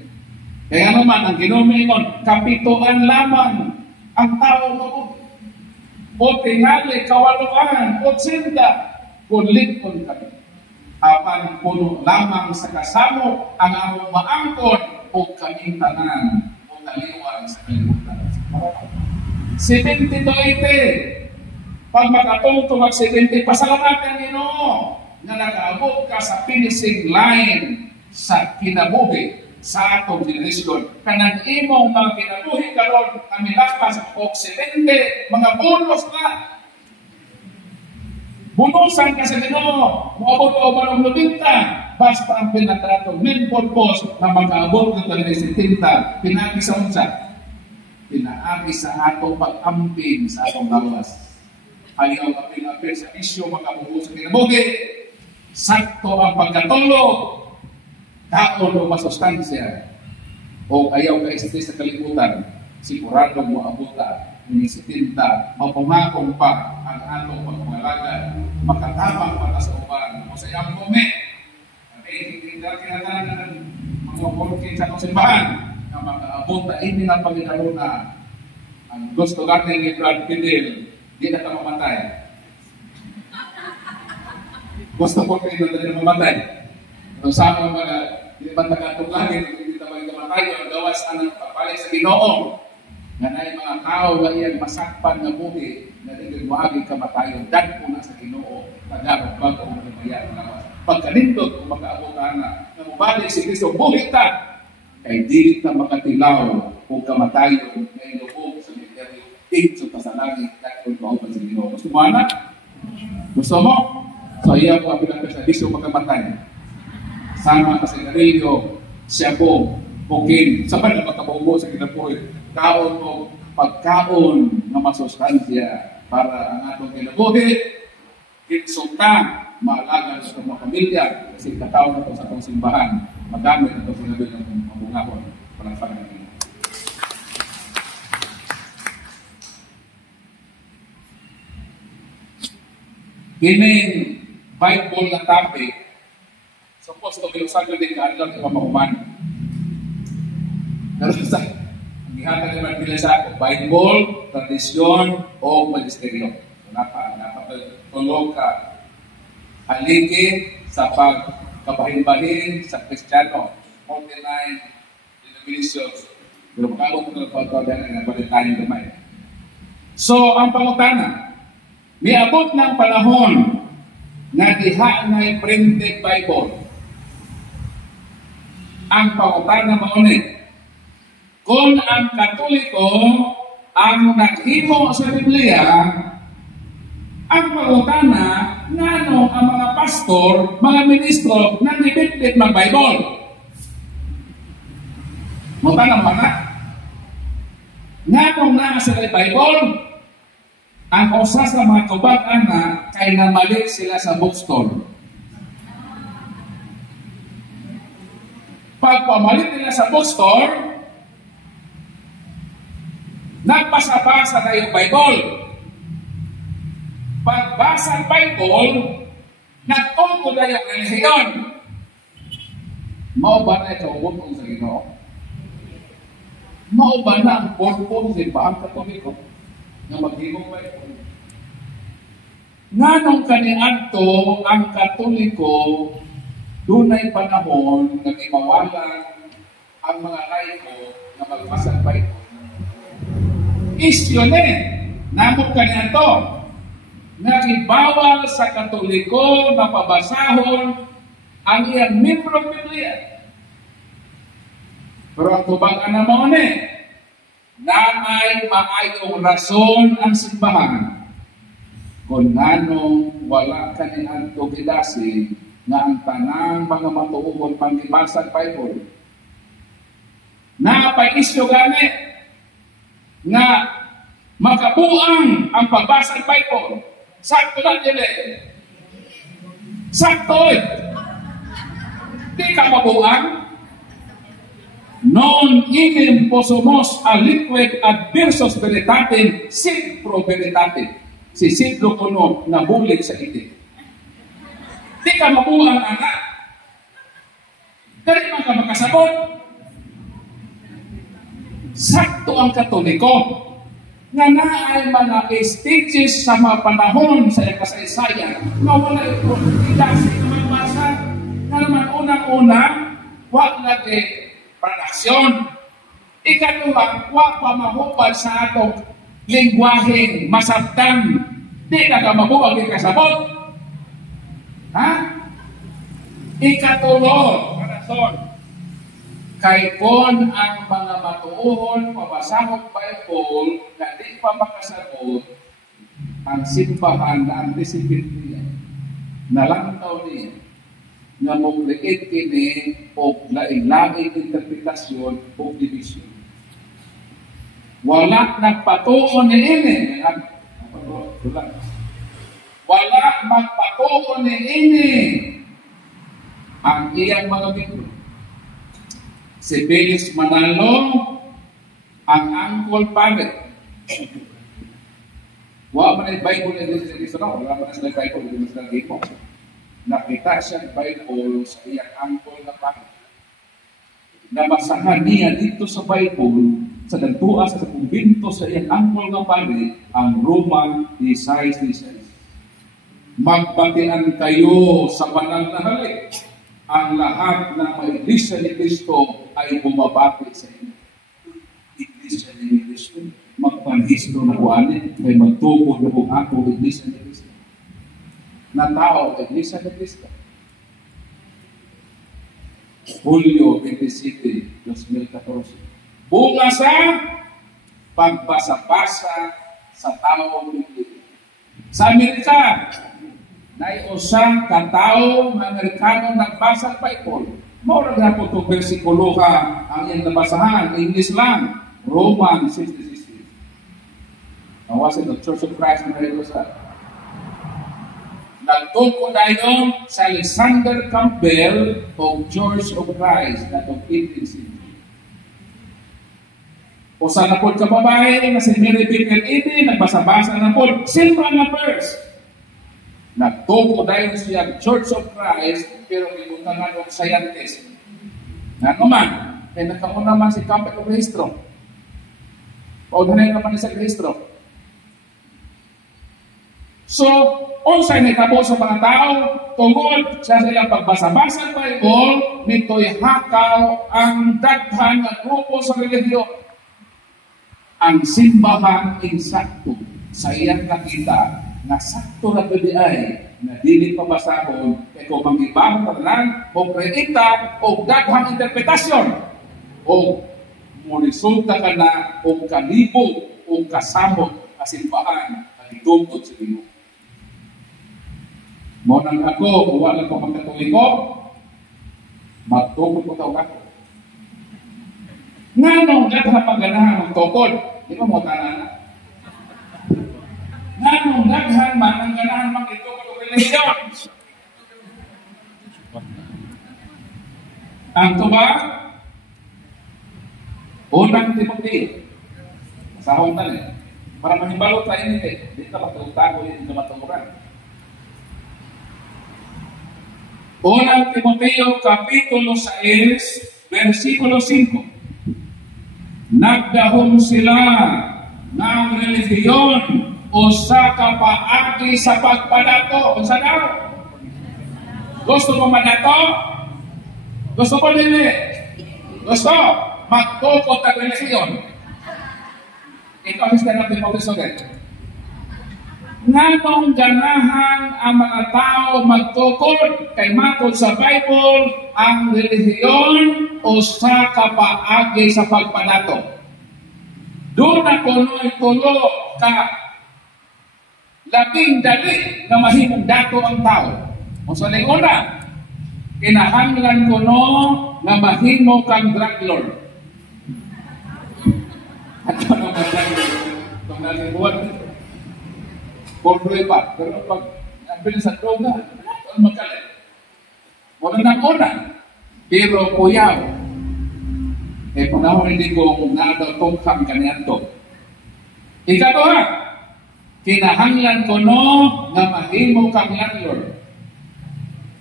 Kaya naman, ang ginumingon, kapituan lamang ang tao mo. O tingali, kawaluan, 80, punlit-pun kami. Apan puno lamang sa kasamo ang among maangkon o kaming tanan o kaliwang sa kalimutan. 70 to 80. Pag makatungtong mag 70, pasalamatan Ginoo na nakaabot ka sa finishing line sa kinabuhi sa atong generasyon. Kanang imong mga kinabuhi karon kami lapas o 70, mga bonus na. Bunusan ka sa Ginoo, moabot o balong lubinta, basta ang pinatratong main purpose na mag-aabot ng talaga 70, pinagi sa unsa, pinaagi sa atong pag-amping sa atong lawas. Ayaw kapil-apil sa isyo makabuo sa kinabuhi, sakto ang pagkatulog, kaon o masustansya, o ayaw ka isiti sa kalimutan, sigurado mo abuta, ni 70, mapumakong pa ang atong pagpangalaga, makatabang pa sa uban, o sa iyang moment. Okay, hindi na kinatanan ng mga working sa simbahan, na makaabot na ini na Panginoon na ang gusto natin ni Brad Fidel, di na ka mamatay. Gusto ko kayo na mamatay. Kung saan mga hindi ba tagatulangin, hindi na mamatay, ang gawas ang papalit sa Ginoo. Nga na yung mga tao na iyang masakpan na buhi na hindi maaging kamatayon, dan po na sa Ginoo, tagarap bago ang imayan na pagkalindot kung makaabot na mabalik si Kristo, buhi ta! Kay di ta makatilaw kung kamatayon na inubog sa misteryo, sa pasalangit, at kung kaupan sa Ginoo. Gusto mo, anak? Gusto mo? So, iya po ang pinagkasadisyo makamatay. Sama ka sa Garillo, siya po, Pukin, sa na makabubo sa kinabuhi, kaon o pagkaon na masustansya para ang atong kinabuhi, kinsulta, maalaga sa mga pamilya, kasi katao na ito sa atong simbahan, madami na ito sinabi ng mabungahon, parang natin. Kining Bible na topic, supposed to be usagod din kaalang pamahuman. Pero sa gihatan naman pila sa Bible, tradisyon, o magisteryo. Napatulog ka haligi sa pagkabahin-bahin sa Kristiyano. 49 denominations. Pero makabot na pagkabahin na balitayin gamay. So, ang pangutana, miabot ng panahon na diha na printed Bible. Ang pangutana maunit, kung ang Katoliko ang naghimo sa Biblia, ang pangutana, ngano ang mga pastor, mga ministro, nang ibitbit mag-Bible? Mutana pa na. Nganong na sa Bible, ang usa sa mga kabag-an na kay namalik sila sa bookstore. Pagpamalit nila sa bookstore, nagpasa-basa na yung Bible. Pagbasa ng Bible, nagtungkol na yung relihiyon. Mao ba na ito kung sa Ginoo? Mao ba na ang purpose sa ang Katoliko na maghimong Bible? Nganong kaniadto ang Katoliko dunay panahon na imawalan ang mga laiko na magbasa ng Bible? Isyone, namot kanya ito, nagibawal sa Katoliko na pabasahon ang iyang membro ng Biblia. Pero ang tubag na mo na ay maayong rason ang simbahan kung nanong wala kanilang tugidasin na ang tanang mga matuubon pangbasa ng Bible. Napaisyo gani nga makabuang ang pagbasa ng Bible. Sakto na dili. Sakto. Di ka mabuang. Non inim po somos aliquid adversus veritatem sit pro veritatem. Si Sidlo kuno nabulig sa itim. Di ka mabuang anak. Dali man ka makasabot. Sakto ang Katoliko nga naay mga stages sa mga panahon sa kasaysayan na wala ito ilasi naman basa na naman unang-unang wag lagi produksyon. Ikaduha, wag pa mahubad sa atong lingwaheng masabtan. Di na ka mabuwag yung kasabot. Ha? Ikatulo, rason. Kay kon ang mga matuohon pabasahog Bible na di pa makasabot, ang simbahan na anticipate niya, nalantaw niya, na mong-create kini o laing-laing interpretasyon o division. Wala nagpatuon ni ini. Wala magpatuon ni ini ang iyang mga bito. Si Felix Manalo, ang Uncle Pare. Wala man ang Bible na dito sa Cristo na. Wala man ang Bible dito sa Cristo. Nakita siya ang Bible sa iyang Uncle na Pare. Nabasahan niya dito sa Bible, sa nagtuas sa kumbinto sa iyang Uncle na Pare, ang Roma 16:16. Magbatian kayo sa banal na halik. Ang lahat ng mga iglesia ni Cristo ay bumabati sa inyo. Iglesia ni Cristo, magpanhisto na kuanin, may magtukod na kung ako, iglesia ni Cristo. Na tao, iglesia ni Cristo. Hulyo 27, 2014. Bunga sa pagbasa-basa sa tao ng Biblia. Sa Amerika, na usang katao ng Amerikano nagbasa ng Bible. Maura nga po itong versikulo ka ang iyong nabasahan. English lang. Roman 16:16. Nawasin ng Church of Christ na rin sa nagtuko tayo sa Alexander Campbell o Church of Christ na itong 18th century. O sa napod ka babae na si Mary Baker Eddy, nagbasa-basa na po, simple na verse. Nagtuko dahil siya Church of Christ, pero ibutangan ng scientist. Nga naman, ay nakaon naman si Campbell of Rehistro. Paunahin naman sa Rehistro. So, unsay nitabo sa mga tao, tungod sa silang pagbasa-basa ng Bible, nito'y hakaw ang daghan ng grupo sa relihiyon. Ang simbahan insakto sa iyang nakita na sakto na gabi ay na dili pabasahon kay kung mag-ibang lang o kreita o daghang interpretasyon o mulisulta ka na o kalibo o kasamot kasimbahan at itungkod sa Ginoo. Mo nang ako, kung wala ko magkatuloy ko, magtukod ko tawag ako. Nga nung daghang pagganahan magtukod, di ba mo tanan? Nanong daghan man ang ganahan mag-itungkod o relihiyon. Ang tuba, unang Timoteo, sahong tali, para manibalot tayo nito, dito matultago yun na matukuran. Unang Timoteo, Kapitulo 6, versikulo 5. Nagdahom sila ng relihiyon o sa kapaagi sa pagpadato. Unsa daw? Gusto mo madato? Gusto mo dili? Gusto? Magtukod ang relihiyon. Ikaw is ka natin mag-isulit. Nganong ganahan ang mga tao magtukod kay matod sa Bible ang relihiyon o sa kapaagi sa pagpadato. Doon na kuno'y tulo ka labing dali na mahimong dato ang tao. O sa una, kinahanglan ko no na mahimo kang drug lord. At ano na lang itong nalibuan nito. Pulproy pa. Pero pag nabili sa droga, ano magkalit? Wala na una. Pero kuyaw. E panahon hindi kong nadatong kanyanto. Ikaduha, kinahanglan ko no nga mahimo kang landlord.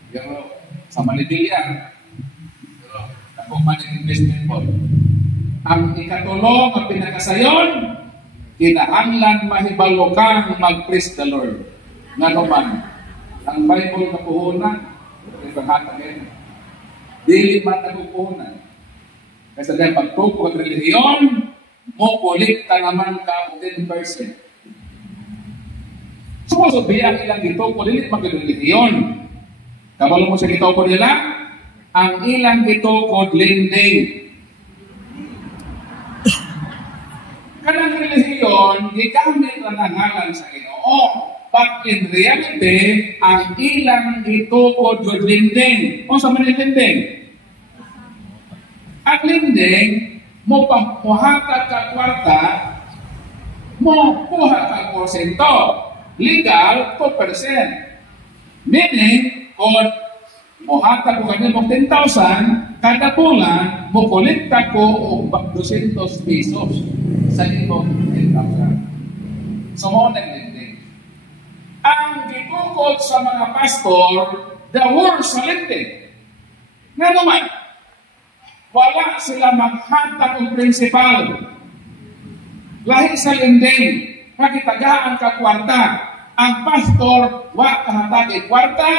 Pero sa Manila, pero ako man investment po. Ang ikatulo nga pinakasayon, kinahanglan mahibalo kang mag-praise the Lord. Nga naman, ang Bible na puhunan, ipaghatagin. Dili man napupuhunan. Kasi dahil pagtupo at relihiyon, mo kolekta naman ka 10%. So biyak ilang gitupo, dili mag-relihiyon. Kabalo mo sa gitupo nila, ang ilang gitupo, lending. Kanang relihiyon, gigamit na nangalan sa Ginoo. But in reality, ang ilang gitupo, lending. O sa manilending? At lending, mo pangkuhata ka kwarta, mo kuha ka porsyento. Legal, 2%. Meaning, kung muhata ko kanil mong 10,000, kada bulan, mo kolekta ko o 200 pesos sa imong 10,000. So, mo naglending. Ang gitukod sa mga pastor, the word sa lending. Nga naman, wala sila maghatag ng principal. Lahi sa lending, nakitagaan ka kwarta. Ang pastor, wa kahatagin kwarta,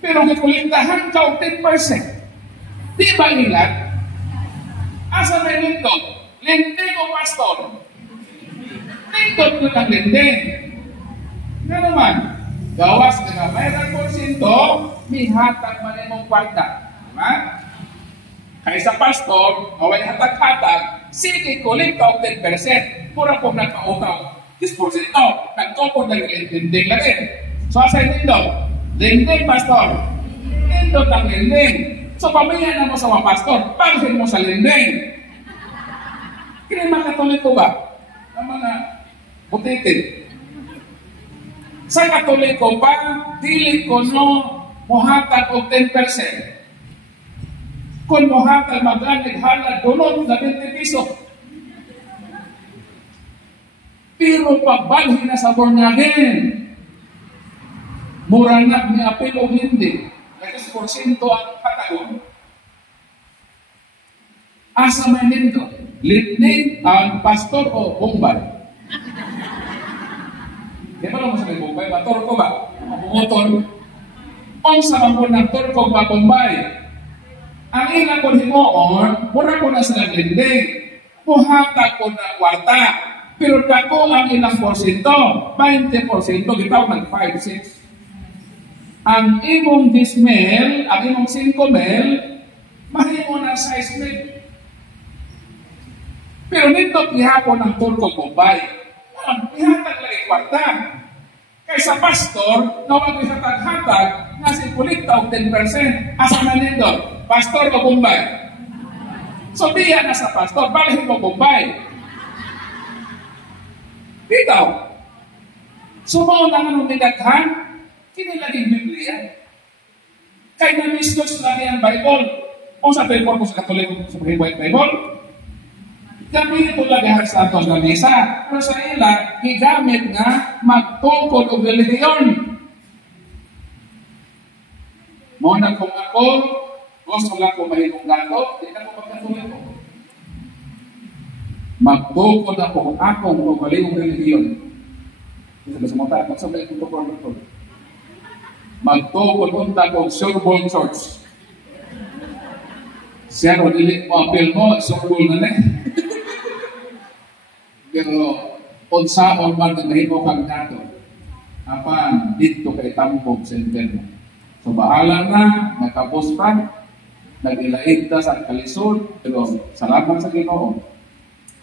pero gikulindahan ka 10%. Di ba ilan? Asa may lindot? Lending o pastor? Lindot ko ng lending. Nga naman, gawas ka na mayroon porsyento, may hatag man imong kwarta. Diba? Kaya sa pastor, away hatag-hatag, sige, kulit ka 10%. Pura po nagpautaw. 10%. Nagtupon na lending na rin. So, asa yung lindot? Lending, pastor. Lindot ang lending. So, pamilya na mo sa mga pastor, pangsin mo sa lending. Kaya makatuloy ko ba? Ang mga butitin. Sa katuloy ko ba, dili ko no muhatag o 10%. Kung muhatag maganig halad dulot na 20 piso. Pero pagbalhin na sa born again, mura na ni apel o hindi. Kasi porsyento ang katagon. Asa man nito, litning ang pastor o bombay. Di ba naman sa may bombay? Bator ko ba? Mabumotor. Kung sa mga ng turko ba bombay, ang ilang ko himoon, mura ko na sa naglinding. Puhata ko na kwarta. Pero dako ang ilang porsyento, 20%, gitaw ng 5-6. Ang imong 10 mil, ang imong 5 mil, mahimo na 6 mil. Pero nito pihapon ang turko bombay. Ihatag lang kwarta. Kaysa pastor, nawag ihatag-hatag, nasa kulikta o 10%. Asa na nito? Pastor o bombay? So, biya na sa pastor, balihin mo bombay. Bitaw. So, mo na nga nung nidaghan, kinilaging Biblia. Kaya na-misdos lagi ang Bible. O sa paper ko sa Katoliko sa Bible, kami ito lagi sa atos na mesa. Pero sa ila, higamit nga magtungkol o relihiyon. Muna kung ako, gusto lang ko mahimong gato, di na ko magkatuloy ko. Magtungkol ako akong o malingong relihiyon. Isa sa mga tayo, magsabay kong tukol ito. Magtungkol punta kong Surbol Church. Siya ro dili mo apel mo, Surbol na na. Pero, unsaon man na mahimo kang gato, apan dito kay Tambog Center. So, bahala na, nakapos pa, nag-ilait ta sa kalisod, pero salamat sa Ginoo,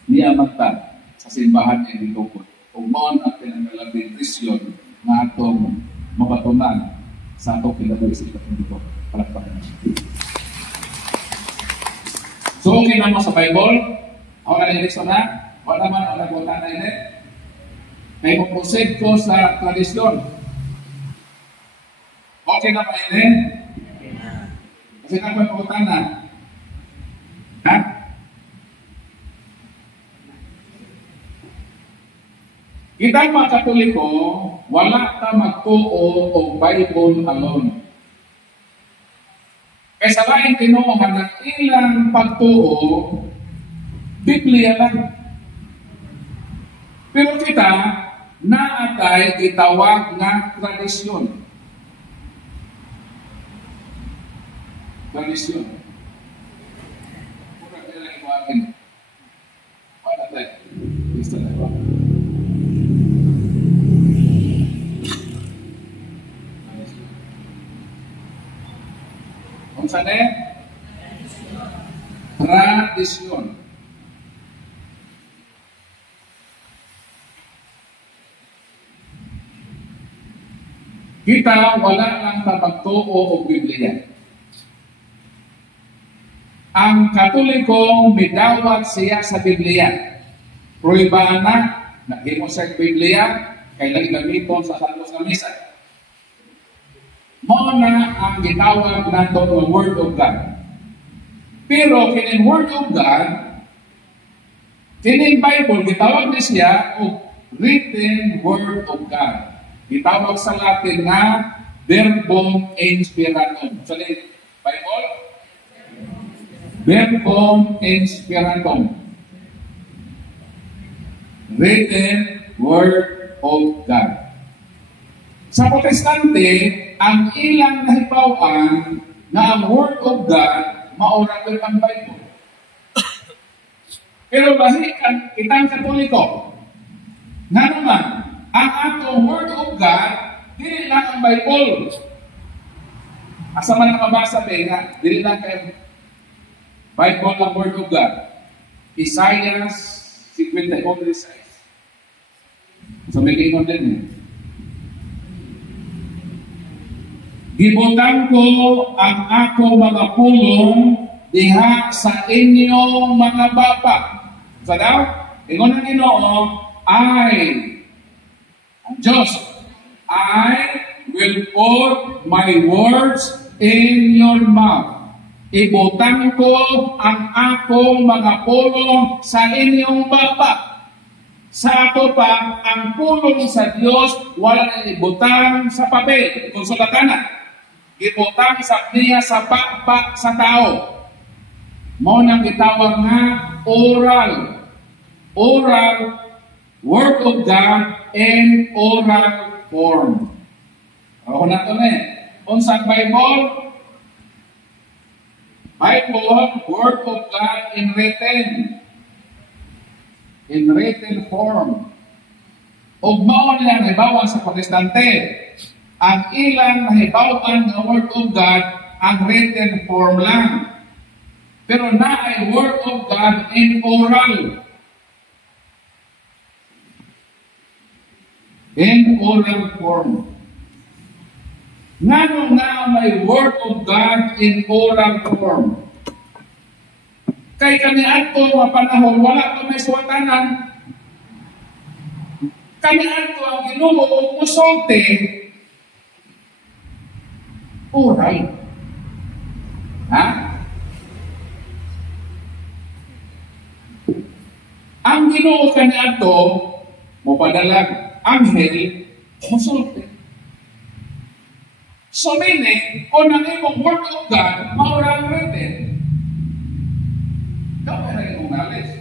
niya magta sa simbahan niya dito po. Kung maon ang pinangalabing trisyon na atong mabatunan sa atong kilabay sa itong dito. Palakpakan. So, okay na mo sa Bible, ako na nilisa na, wala man ang nagwata na yun. May mag-proceed ko sa tradisyon. Okay na ba yun? Kasi na ba pagwata na? Ha? Kita mga Katoliko, wala ta magtuo o Bible alone. Kaysa laing tinuohan ng ilang pagtuo, Biblia lang. Pero kita, naatay gitawag nga tradisyon. Tradisyon. Kung natin lang iwagin, wala tayo. Gusto na iwagin. Kung saan eh? Tradisyon. Kita wala lang tapagtuo o Biblia. Ang Katoliko midawat siya sa Biblia. Pruibaan na, nagimo sa Biblia, kailangan gamiton sa Santos na Misa. Mao na ang gitawag nato ng Word of God. Pero kining Word of God, kining Bible, gitawag na siya o written Word of God. Gitawag sa Latin nga verbum inspiratum. Sa Bible? Verbum inspiratum. Written Word of God. Sa Protestante, ang ilang nahibawan na ang Word of God maurang ang Bible. Pero bahit kitang Katoliko, nga naman, ang atong Word of God, dili lang ang Bible. Asa man ang mabasa nga, dili lang kayo Bible ang Word of God. Isaiah 51:6. So may kaingon din eh. Gibutan ko ang ako mga pulong diha sa inyong mga bapa. So daw, ingon ang Ginoo, Diyos, I will put my words in your mouth. Ibutang ko ang akong mga pulong sa inyong baba. Sa ato pa, ang pulong sa Diyos, wala na ibutang sa papel, kung sulatana. Ibutang sa niya sa baba sa tao. Mo nang itawag nga oral. Oral Word of God in oral form. Ako na ito na eh. Unsang Bible? Bible, Word of God in written form. Ug mao nilang nahibawan sa Protestante. Ang ilang nahibawan ng Word of God ang written form lang. Pero na ay Word of God in oral. In oral form. Ngano na may Word of God in oral form? Kay kami ato nga panahon, wala ko may suwatanan. Kami ato ang Ginoo o musulti, oral. Ha? Ang Ginoo kani ato, mopadalag anghel, musulti. So meaning, kung ang imong Word of God, maurang written, kaya na imong knowledge.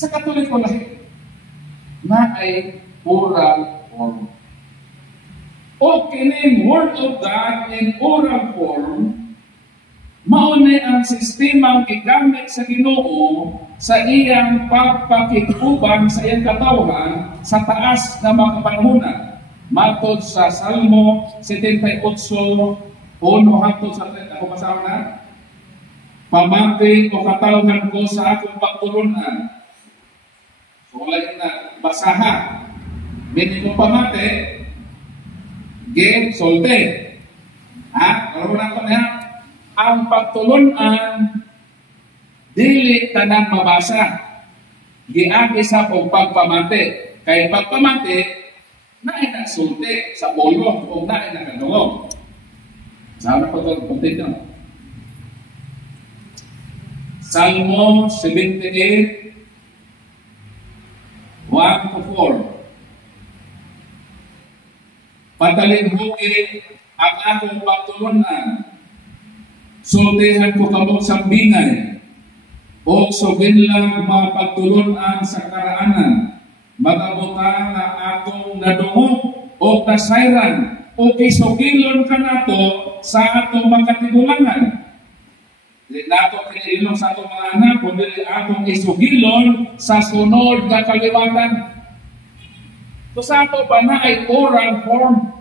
Sa Katoliko lahi, na ay oral form. O kining Word of God in oral form, mauni ang sistemang gigamit sa Ginoo sa iyang pagpakikuban sa iyang katawhan sa taas na mga panahona. Matod sa Salmo 78:1 hangtod sa 30. Ako basahan na. Pamati o katawhan ko sa akong pagtulunan. So wala na basaha. Meaning mo pamati, get solte. Ha? Ano na ito niya? Ang pagtulunan dili tanang mabasa. Giagi sa pagpamati. Kay pagpamati, naay na sulti sa bolong o naay na kanungog. Sama po ito, complete na. Salmo 78, 1-4. Patalinghuki ang akong pagtulunan. Sultihan ko kamot sa bingay. O sugin lang mga pagtulunan sa karaanan. Magabuta na atong nadungo o kasayran o kisugilon ka nato sa atong magkatigulangan. Dili nato kiniilong sa atong mga anak, kundi atong isugilon sa sunod na kaliwatan. So sa ato ba na ay oral form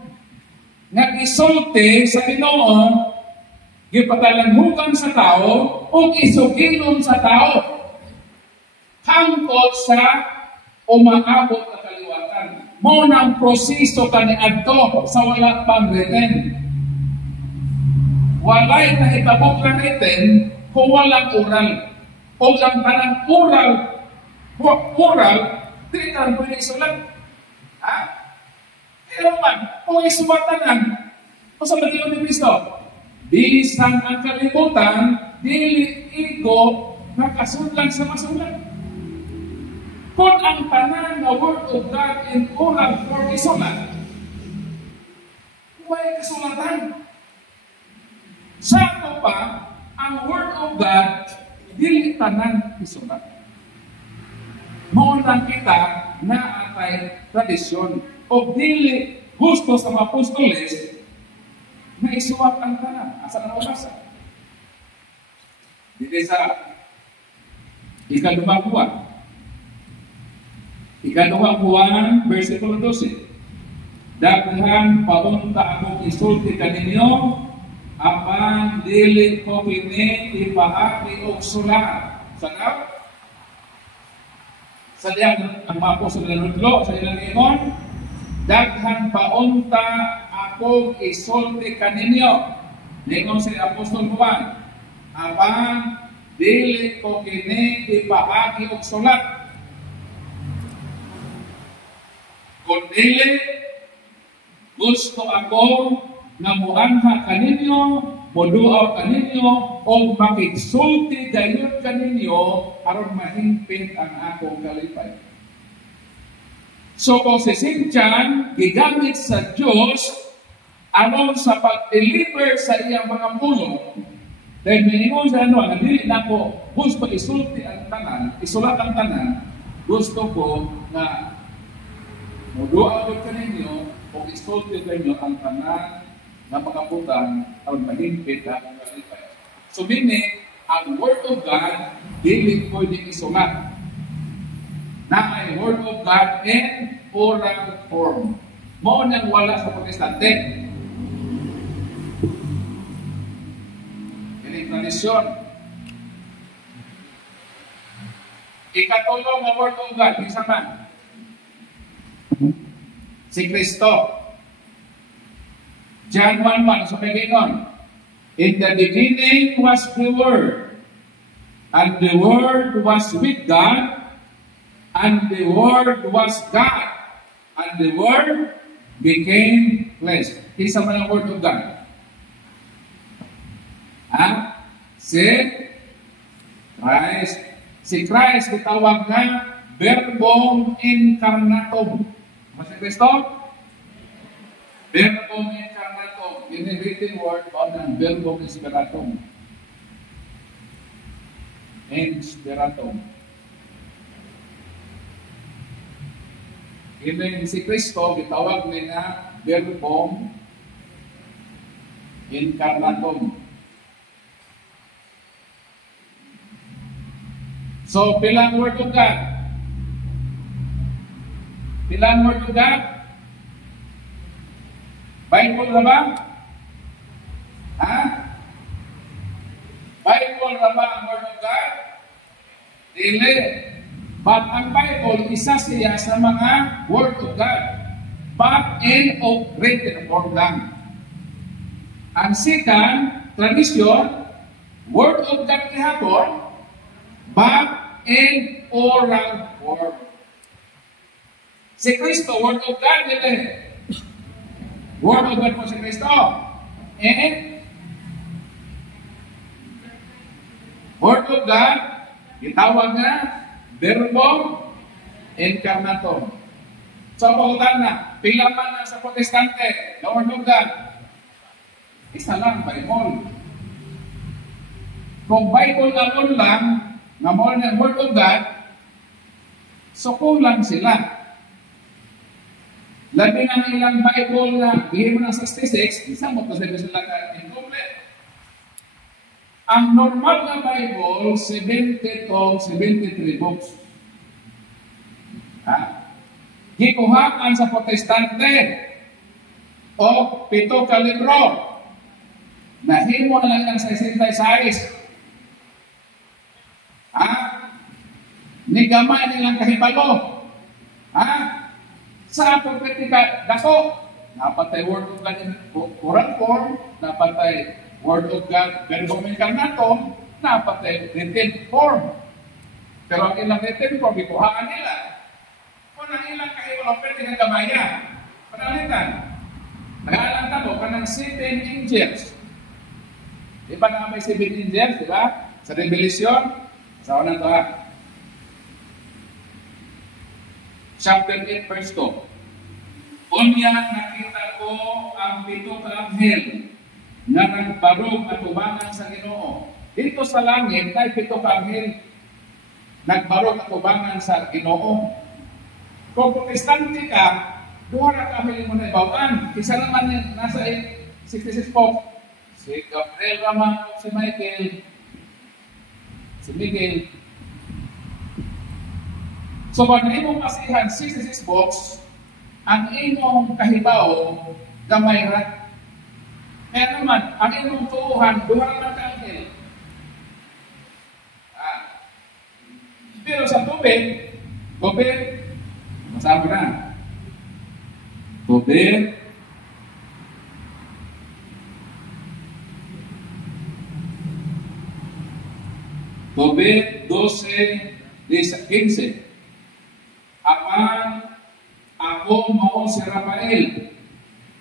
nga isulti sa Ginoo, gipatalanghugan sa tao o isugilon sa tao hangtod sa umaabot na kaliwatan. Mo nang proseso kaniadto sa wala pang written. Walay na itabok na written kung walang oral. O ang tanang oral, di na pwede isulat. Ha? Pero man, kung isumatanan, o sa Pagkiyon ni Kristo, bisan ang kalibutan, dili iko nakasulat sa masulat. Kung ang tanan na Word of God in oral form isulat, may kasulatan. Sa ito pa, ang Word of God, dili tanan isulat. Maulang kita na atay tradisyon o dili gusto sa mga apostoles na isuwat ang tanan. Asa na mabasa? Dili sa Ika-2 buwan. Ika-2 buwan, versikulo 12. Daghan paunta akong isulti kaninyo, apan dili ko kini ipaagi og sulat. Sana? Sa diyan ang mga apostol na nudlo sa ilang ingon, daghan paunta akong isulti kaninyo. Ningon si Apostol Juan, apan dili ko kini ipaagi og sulat. Kung dili, gusto ako na muanha kaninyo, moduaw kaninyo, o makigsulti dayon kaninyo, aron mahimpit ang akong kalipay. So kung si Sintian, gigamit sa Diyos, aron sa pag-deliver sa iyang mga pulong, dahil minimum sa ano, nandili na ko, gusto isulti ang tanan, isulat ang tanan, gusto ko na moduaw kaninyo, o isulti kaninyo ang tanan, na pagkaputan ang mahimpit ang kalipay. So meaning, ang Word of God, dili pwede isulat. Na ay Word of God in oral form. Mo nang wala sa protestante. Ini tradisyon. Ikatulong ang Word of God, isa man. Si Kristo. John 1:1, so kailangan, in the beginning was the Word, and the Word was with God, and the Word was God, and the Word became flesh. Isa man ang Word of God. Si Christ. Si Christ, itawag na Verbum Incarnatum. Mas si Kristo? Verbum Incarnatum. In the written word, ang Verbum Inspiratum. Inspiratum. Even si Kristo, itawag nila Verbum Incarnatum. So, pilang word of God? Pilang word of God? Bible na ba? Ha? Bible na ba ang word of God? Dili. But ang Bible, isa siya sa mga word of God. But in written form lang. Ang second, tradition, word of God kihapon, but in oral form. Si Kristo, word of God, dili. Word of God po si Kristo. And word of God, itawag na Verbum Incarnatum. So, pakutan na, pila man na sa protestante, the Word of God. Isa lang, Bible. Kung Bible alone lang, nga more than Word of God, so kulang sila. Labi ng ilang Bible na bigay mo ng 66, isang mo kasi sila ka-incomplete. Ang normal na Bible, 70 to 73 books. Gikuhaan sa protestante o 7 ka libro. Nahimo na lang ng 66. Nigamay nilang kahibalo. Sa atong kritika, dako, napatay Word of God in Quran form, napatay Word of God, Verbum Incarnatum, napatay written form. Pero ang ilang written form, ikuhaan nila. Kung ang ilang kahibalo, pwede ng gamaya. Panalitan. Nag-aalang talo ka ng 7 angels. Di ba na may 7 angels, di ba? Sa Revelation, sa unang ito Chapter 8, verse 2. Unya nakita ko ang 7 ka anghel na nagbarog at ubangan sa Ginoo. Dito sa langit, ay 7 ka anghel nagbarog at ubangan sa Ginoo. Kung protestante ka, duha na kami mo na ibawaan. Isa naman nasa 66 po. Si Gabriel Rama, si Michael, si Miguel. So, kung imong pasihan 66 books, ang imong kahibaw, gamay ra. Kaya naman, ang imong tuuhan, duha naman ka-anghel. Pero sa tubig, masabi na. Tubig, Tobit 12:15. Aman ako mao si Rafael,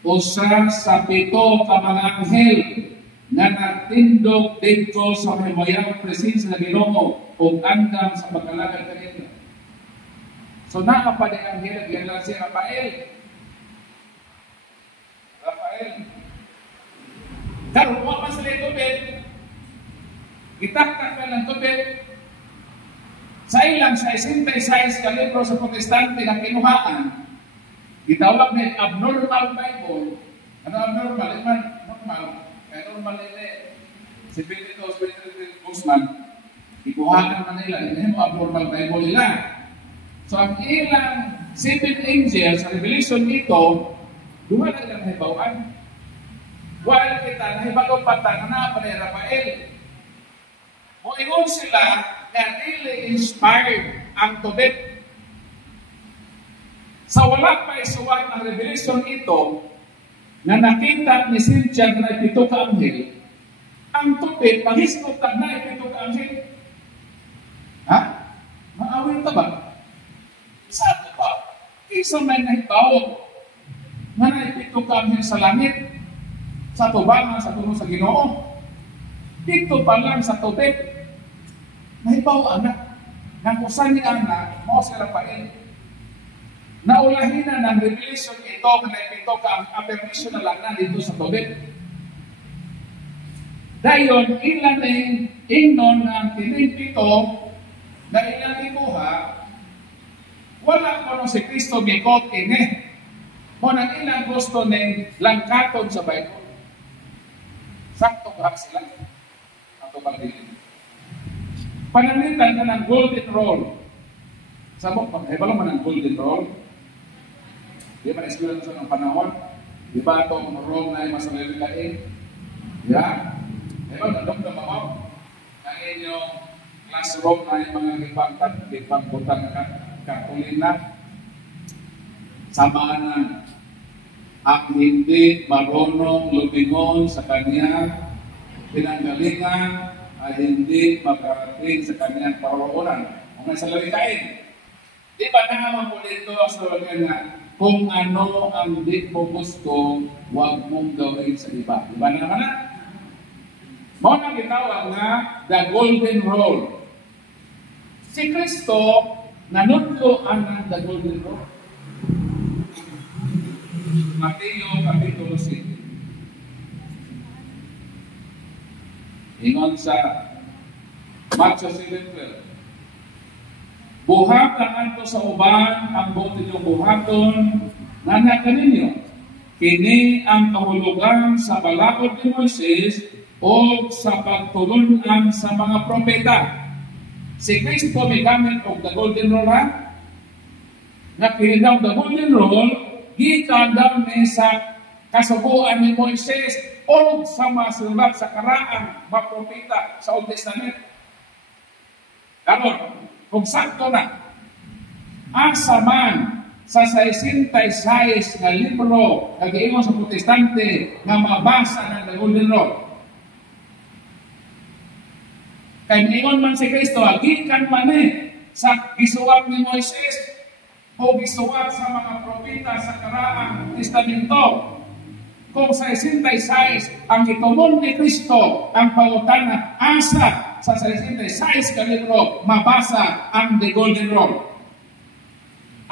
usa sa 7 ka mga anghel nga nagtindog dito sa himayang presensya ng Ginoo ug andam sa pagkalagad kanila. So naa pa din ang anghel nga si Rafael. Karon wa pa sila tubig. Itaktak ka ng tubig. Sa ilang 66 ka libro sa protestante na kinuhaan, itawag na abnormal Bible. Ano abnormal? Normal. Kaya normal nila si Benito Guzman, ikuhaan na nila. Hindi mo abnormal Bible nila. So ang ilang 7 angels sa Revelation ito, duha na ilang nahibawaan. While kita nahibagaw patang na pa ni Rafael. Moingon sila na really inspired ang tubig. Sa wala pa isuwag ang Revelation ito, na nakita ni Cynthia na 7 ka anghel, ang tubig, paghisgot na 7 ka anghel. Maawin ta ba? Sa ito ba? Isa may nahibaw na 7 ka anghel sa langit, sa tubangan, sa tunong sa Ginoo. Dito pa lang sa tubig, nahibaw anak, na kusan ni anak, mo si Rafael. Naulahin na ng Revelation ito, kanay ito ka ang affirmation na lang na dito sa tubig. Dayon, ilan ang ingnon ng tinipito na ilang ikuha, wala ko si Kristo bikot ini. Mo nang ilang gusto ng langkaton sa Bible. Sakto ka sila. Ato pagdilin. Pananitan ka ng golden rule. Sabok, pag-hebalo man ng golden rule. Di ba na-eskwela na sa ng panahon? Di ba itong rule na yung masalilitain? Ya? Hebalo, nandok na mo? Ang inyong classroom na yung mga ipangputang katulina. Samaan na ang hindi marunong lumingon sa kanya pinanggalingan ay hindi makarating sa kanyang paroroonan. Kung may salawikain. Di ba naman po dito sa kanya, kung ano ang di mo gusto, huwag mong gawin sa iba. Di ba naman na? Mo nang itawag na the golden rule. Si Kristo nanudloan ng the golden rule. Mateo Kapitulo 7. Ingon sa Matthew 7:12. Buhat ang anto sa uban, ang buti niyong buhaton, nanak kaninyo. Kini ang kahulugan sa balakod ni Moises o sa pagtulunan sa mga propeta. Si Kristo may gamit og the golden rule nga kini daw the golden rule gikan daw ni sa kasubuan ni Moises o sa masulat sa karaang mga propeta sa Old Testament. Karon, kung sakto na, asa man sa 66 nga libro nga giingon sa protestante nga mabasa ng the golden rule. Kaya niingon man si Kristo, gikan man sa gisuwat ni Moises o gisuwat sa mga propeta sa karaang testamento. Kung sa 66 ang gitumon ni Kristo ang pangutana, asa sa 66 ka libro mabasa ang the golden rule.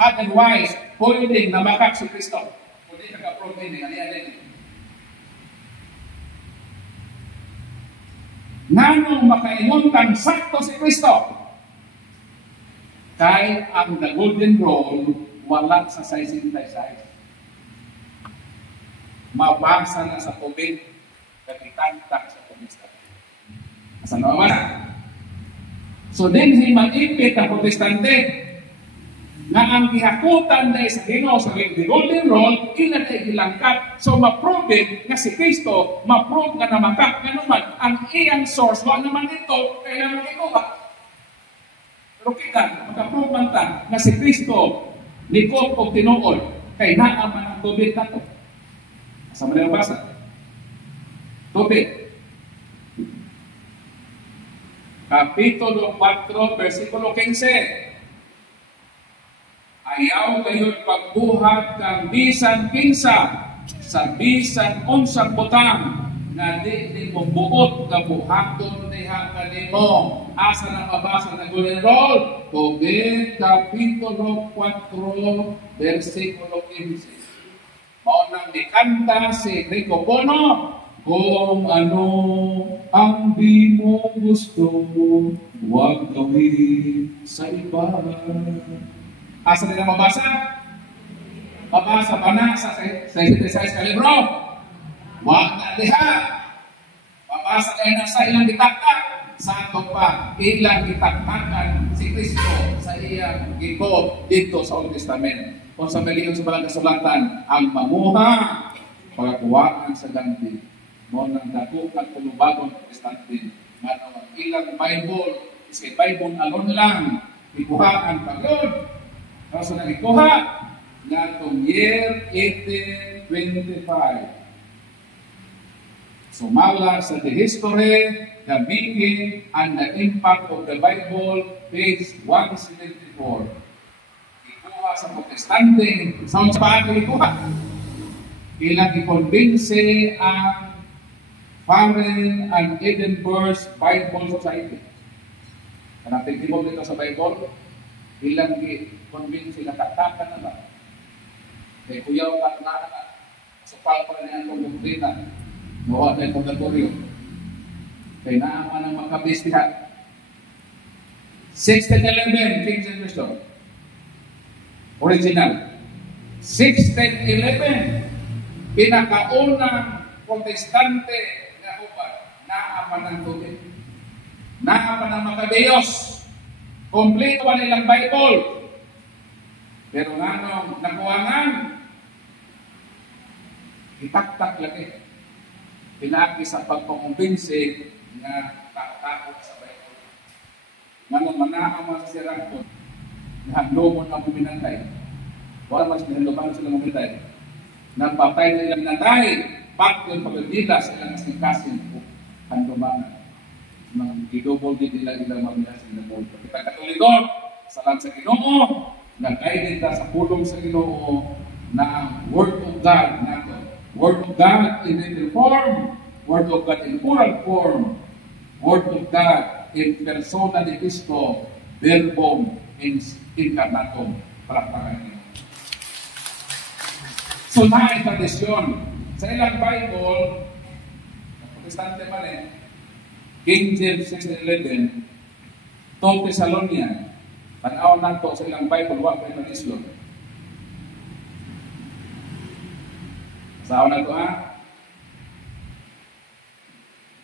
Otherwise, pwedeng namakak si Kristo. Pwede naka-prove ni ali-ali. Nanong makaingon kang sakto si Kristo? Kay ang the golden rule wala sa 66. Mabasa na sa tubig, kagitantak sa tubig. Asa na ba? So din himagipit ang protestante nga ang gihakutan dahil sa Ginoo sa the golden rule kila na ilangkat. So ma-prove nga si Kristo, ma-prove nga namakak nga naman ang iyang source wa naman ito kailangan ikuha. Pero kita maka-prove man ta nga si Kristo likod o tinuod kay naa man ang tubig nato. Asa man ang basa? Tubig. Kapitulo 4, versikulo 15. Ayaw kayo'y pagbuhat kang bisan kinsa sa bisan unsang butang nga di mo buot ka buhaton diha kanimo. Asa na mabasa na golden rule? Tubig, Kapitulo 4, versikulo 15. Mao nang dikanta si Rico Bono, kung ano ang di mo gusto, huwag gawin sa iba. Asa nila mabasa? Mabasa pa na sa 66 ka libro. Huwag na diha. Mabasa kayo na sa ilang ditaktak. Sa ato pa, ilang ditaktakan si Kristo sa iyang gibot dito sa Old Testament. Kung sa maliyon sa balang kasulatan, ang mamuha, pagkakuwaan sa ganti. Mo nang dakukan tulubagon protestante. Nga ang ilang Bible, isang Bible alon lang, ikuhaan pagod. Kaso na ikuha na itong year 1825. Sumala sa the history, the meaning, and the impact of the Bible, page 174. Ikuha sa protestante, sa paano ikuha? Ilang i-convince ang Foreign and Edinburgh Bible Society. Kanang tigibog dito sa Bible, ilang i-convince sila taktakan na ba? Kaya kuyaw at na supal pa na ang doktrina. Gawa na yung purgatorio. Kaya naaman ang makabistihan. 1611, King James Version. Original. 1611, pinakaunang protestante na upan, naaman ng tubig. Naaman ng Makabeyos. Kompleto pa nilang Bible. Pero nga nung nakuwangan, itaktak lagi. Pinaki sa pagpakumbinsi na takot sa Bible. Nga nung manaaman sa sirang ko, nahandumon ang puminantay. Wala mas nihanduman sila puminantay. Nagpatay nila pinantay, pagkong pagdila sa ilang kasing-kasing handumanan. Gidobol din nila ilang mabilas nila mo. Kita Katolikon, salam sa Ginoo, nag-guide sa pulong sa Ginoo na ang Word of God nato. Word of God in written form, Word of God in oral form, Word of God in persona de Cristo, verbum incarnatum. Palakpakan niyo. So So na tradisyon. Sa ilang Bible, Protestante man King James 6:11, 2 Thessalonians, tanaw na to sa ilang Bible, wa kay tradisyon. Sa na to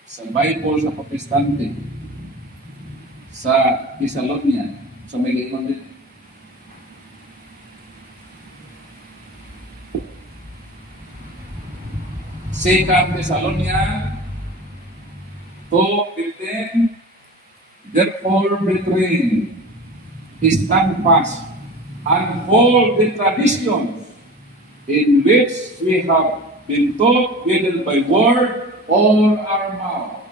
sa Bible sa Protestante, sa Thessalonians, sa may giingon din. Second Thessalonians 2:15, therefore, brethren, stand fast and hold the traditions in which we have been taught, whether by word or our mouth.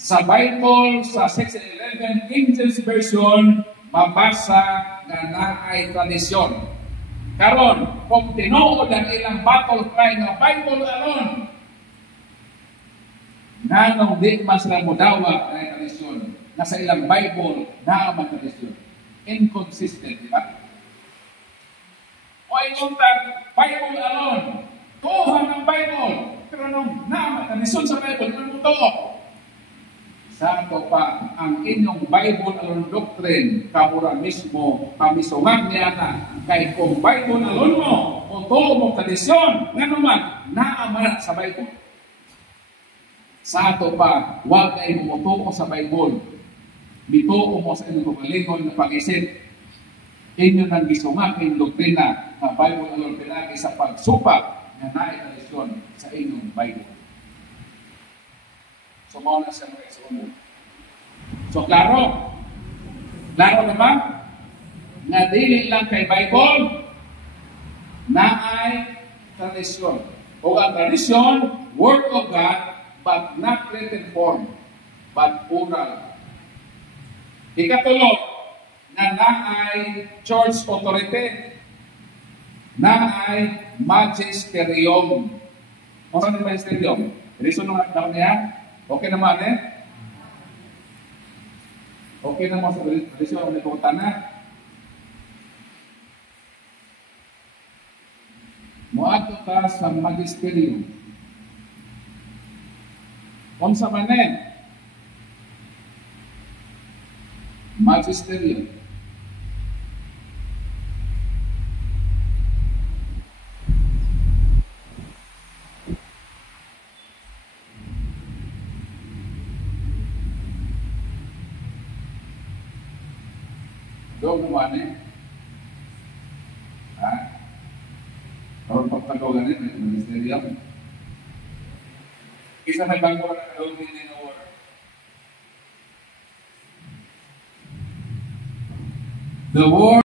Sa Bible, sa 6:11, King James Version, mabasa nga naay tradisyon. Karon, kung tinuod ang ilang battle cry nga Bible alone, nanong di man sila mudawa ang tradisyon na sa ilang Bible na ang tradisyon. Inconsistent, di ba? O inuntag, Bible alone, tuhan ng Bible, pero nung na ang tradisyon sa Bible, ano mo to? Sa ato pa, ang inyong Bible alone doctrine, kamura mismo, kamisungan niya na, kay kung Bible alone mo, o to mong tradisyon, nga naman, naaman sa Bible. Sa ato pa, huwag kayo mumutuo sa Bible. Bituo mo sa inyong kagalingon na pag-isip. Inyo nang gisunga kayong doktrina na Bible alone pinagi sa pagsupak na naay tradisyon sa inyong Bible. So, mo na siya mga isunod. So, klaro. Klaro naman na dili lang kay Bible na ay tradisyon. O ang tradisyon, Word of God, but not written form, but oral. Ikatulog, na naay church authority, naay magisterium. Ano sa magisterium? Reason nung daw niya? Okay naman Okay naman sa reason ang nikutan na. Muadto ka sa magisterium. Kung sa manen, magisterium. Doon naman Karoon pagtagaw ganit, magisterium. Isa may bago na kalawin din na word. The word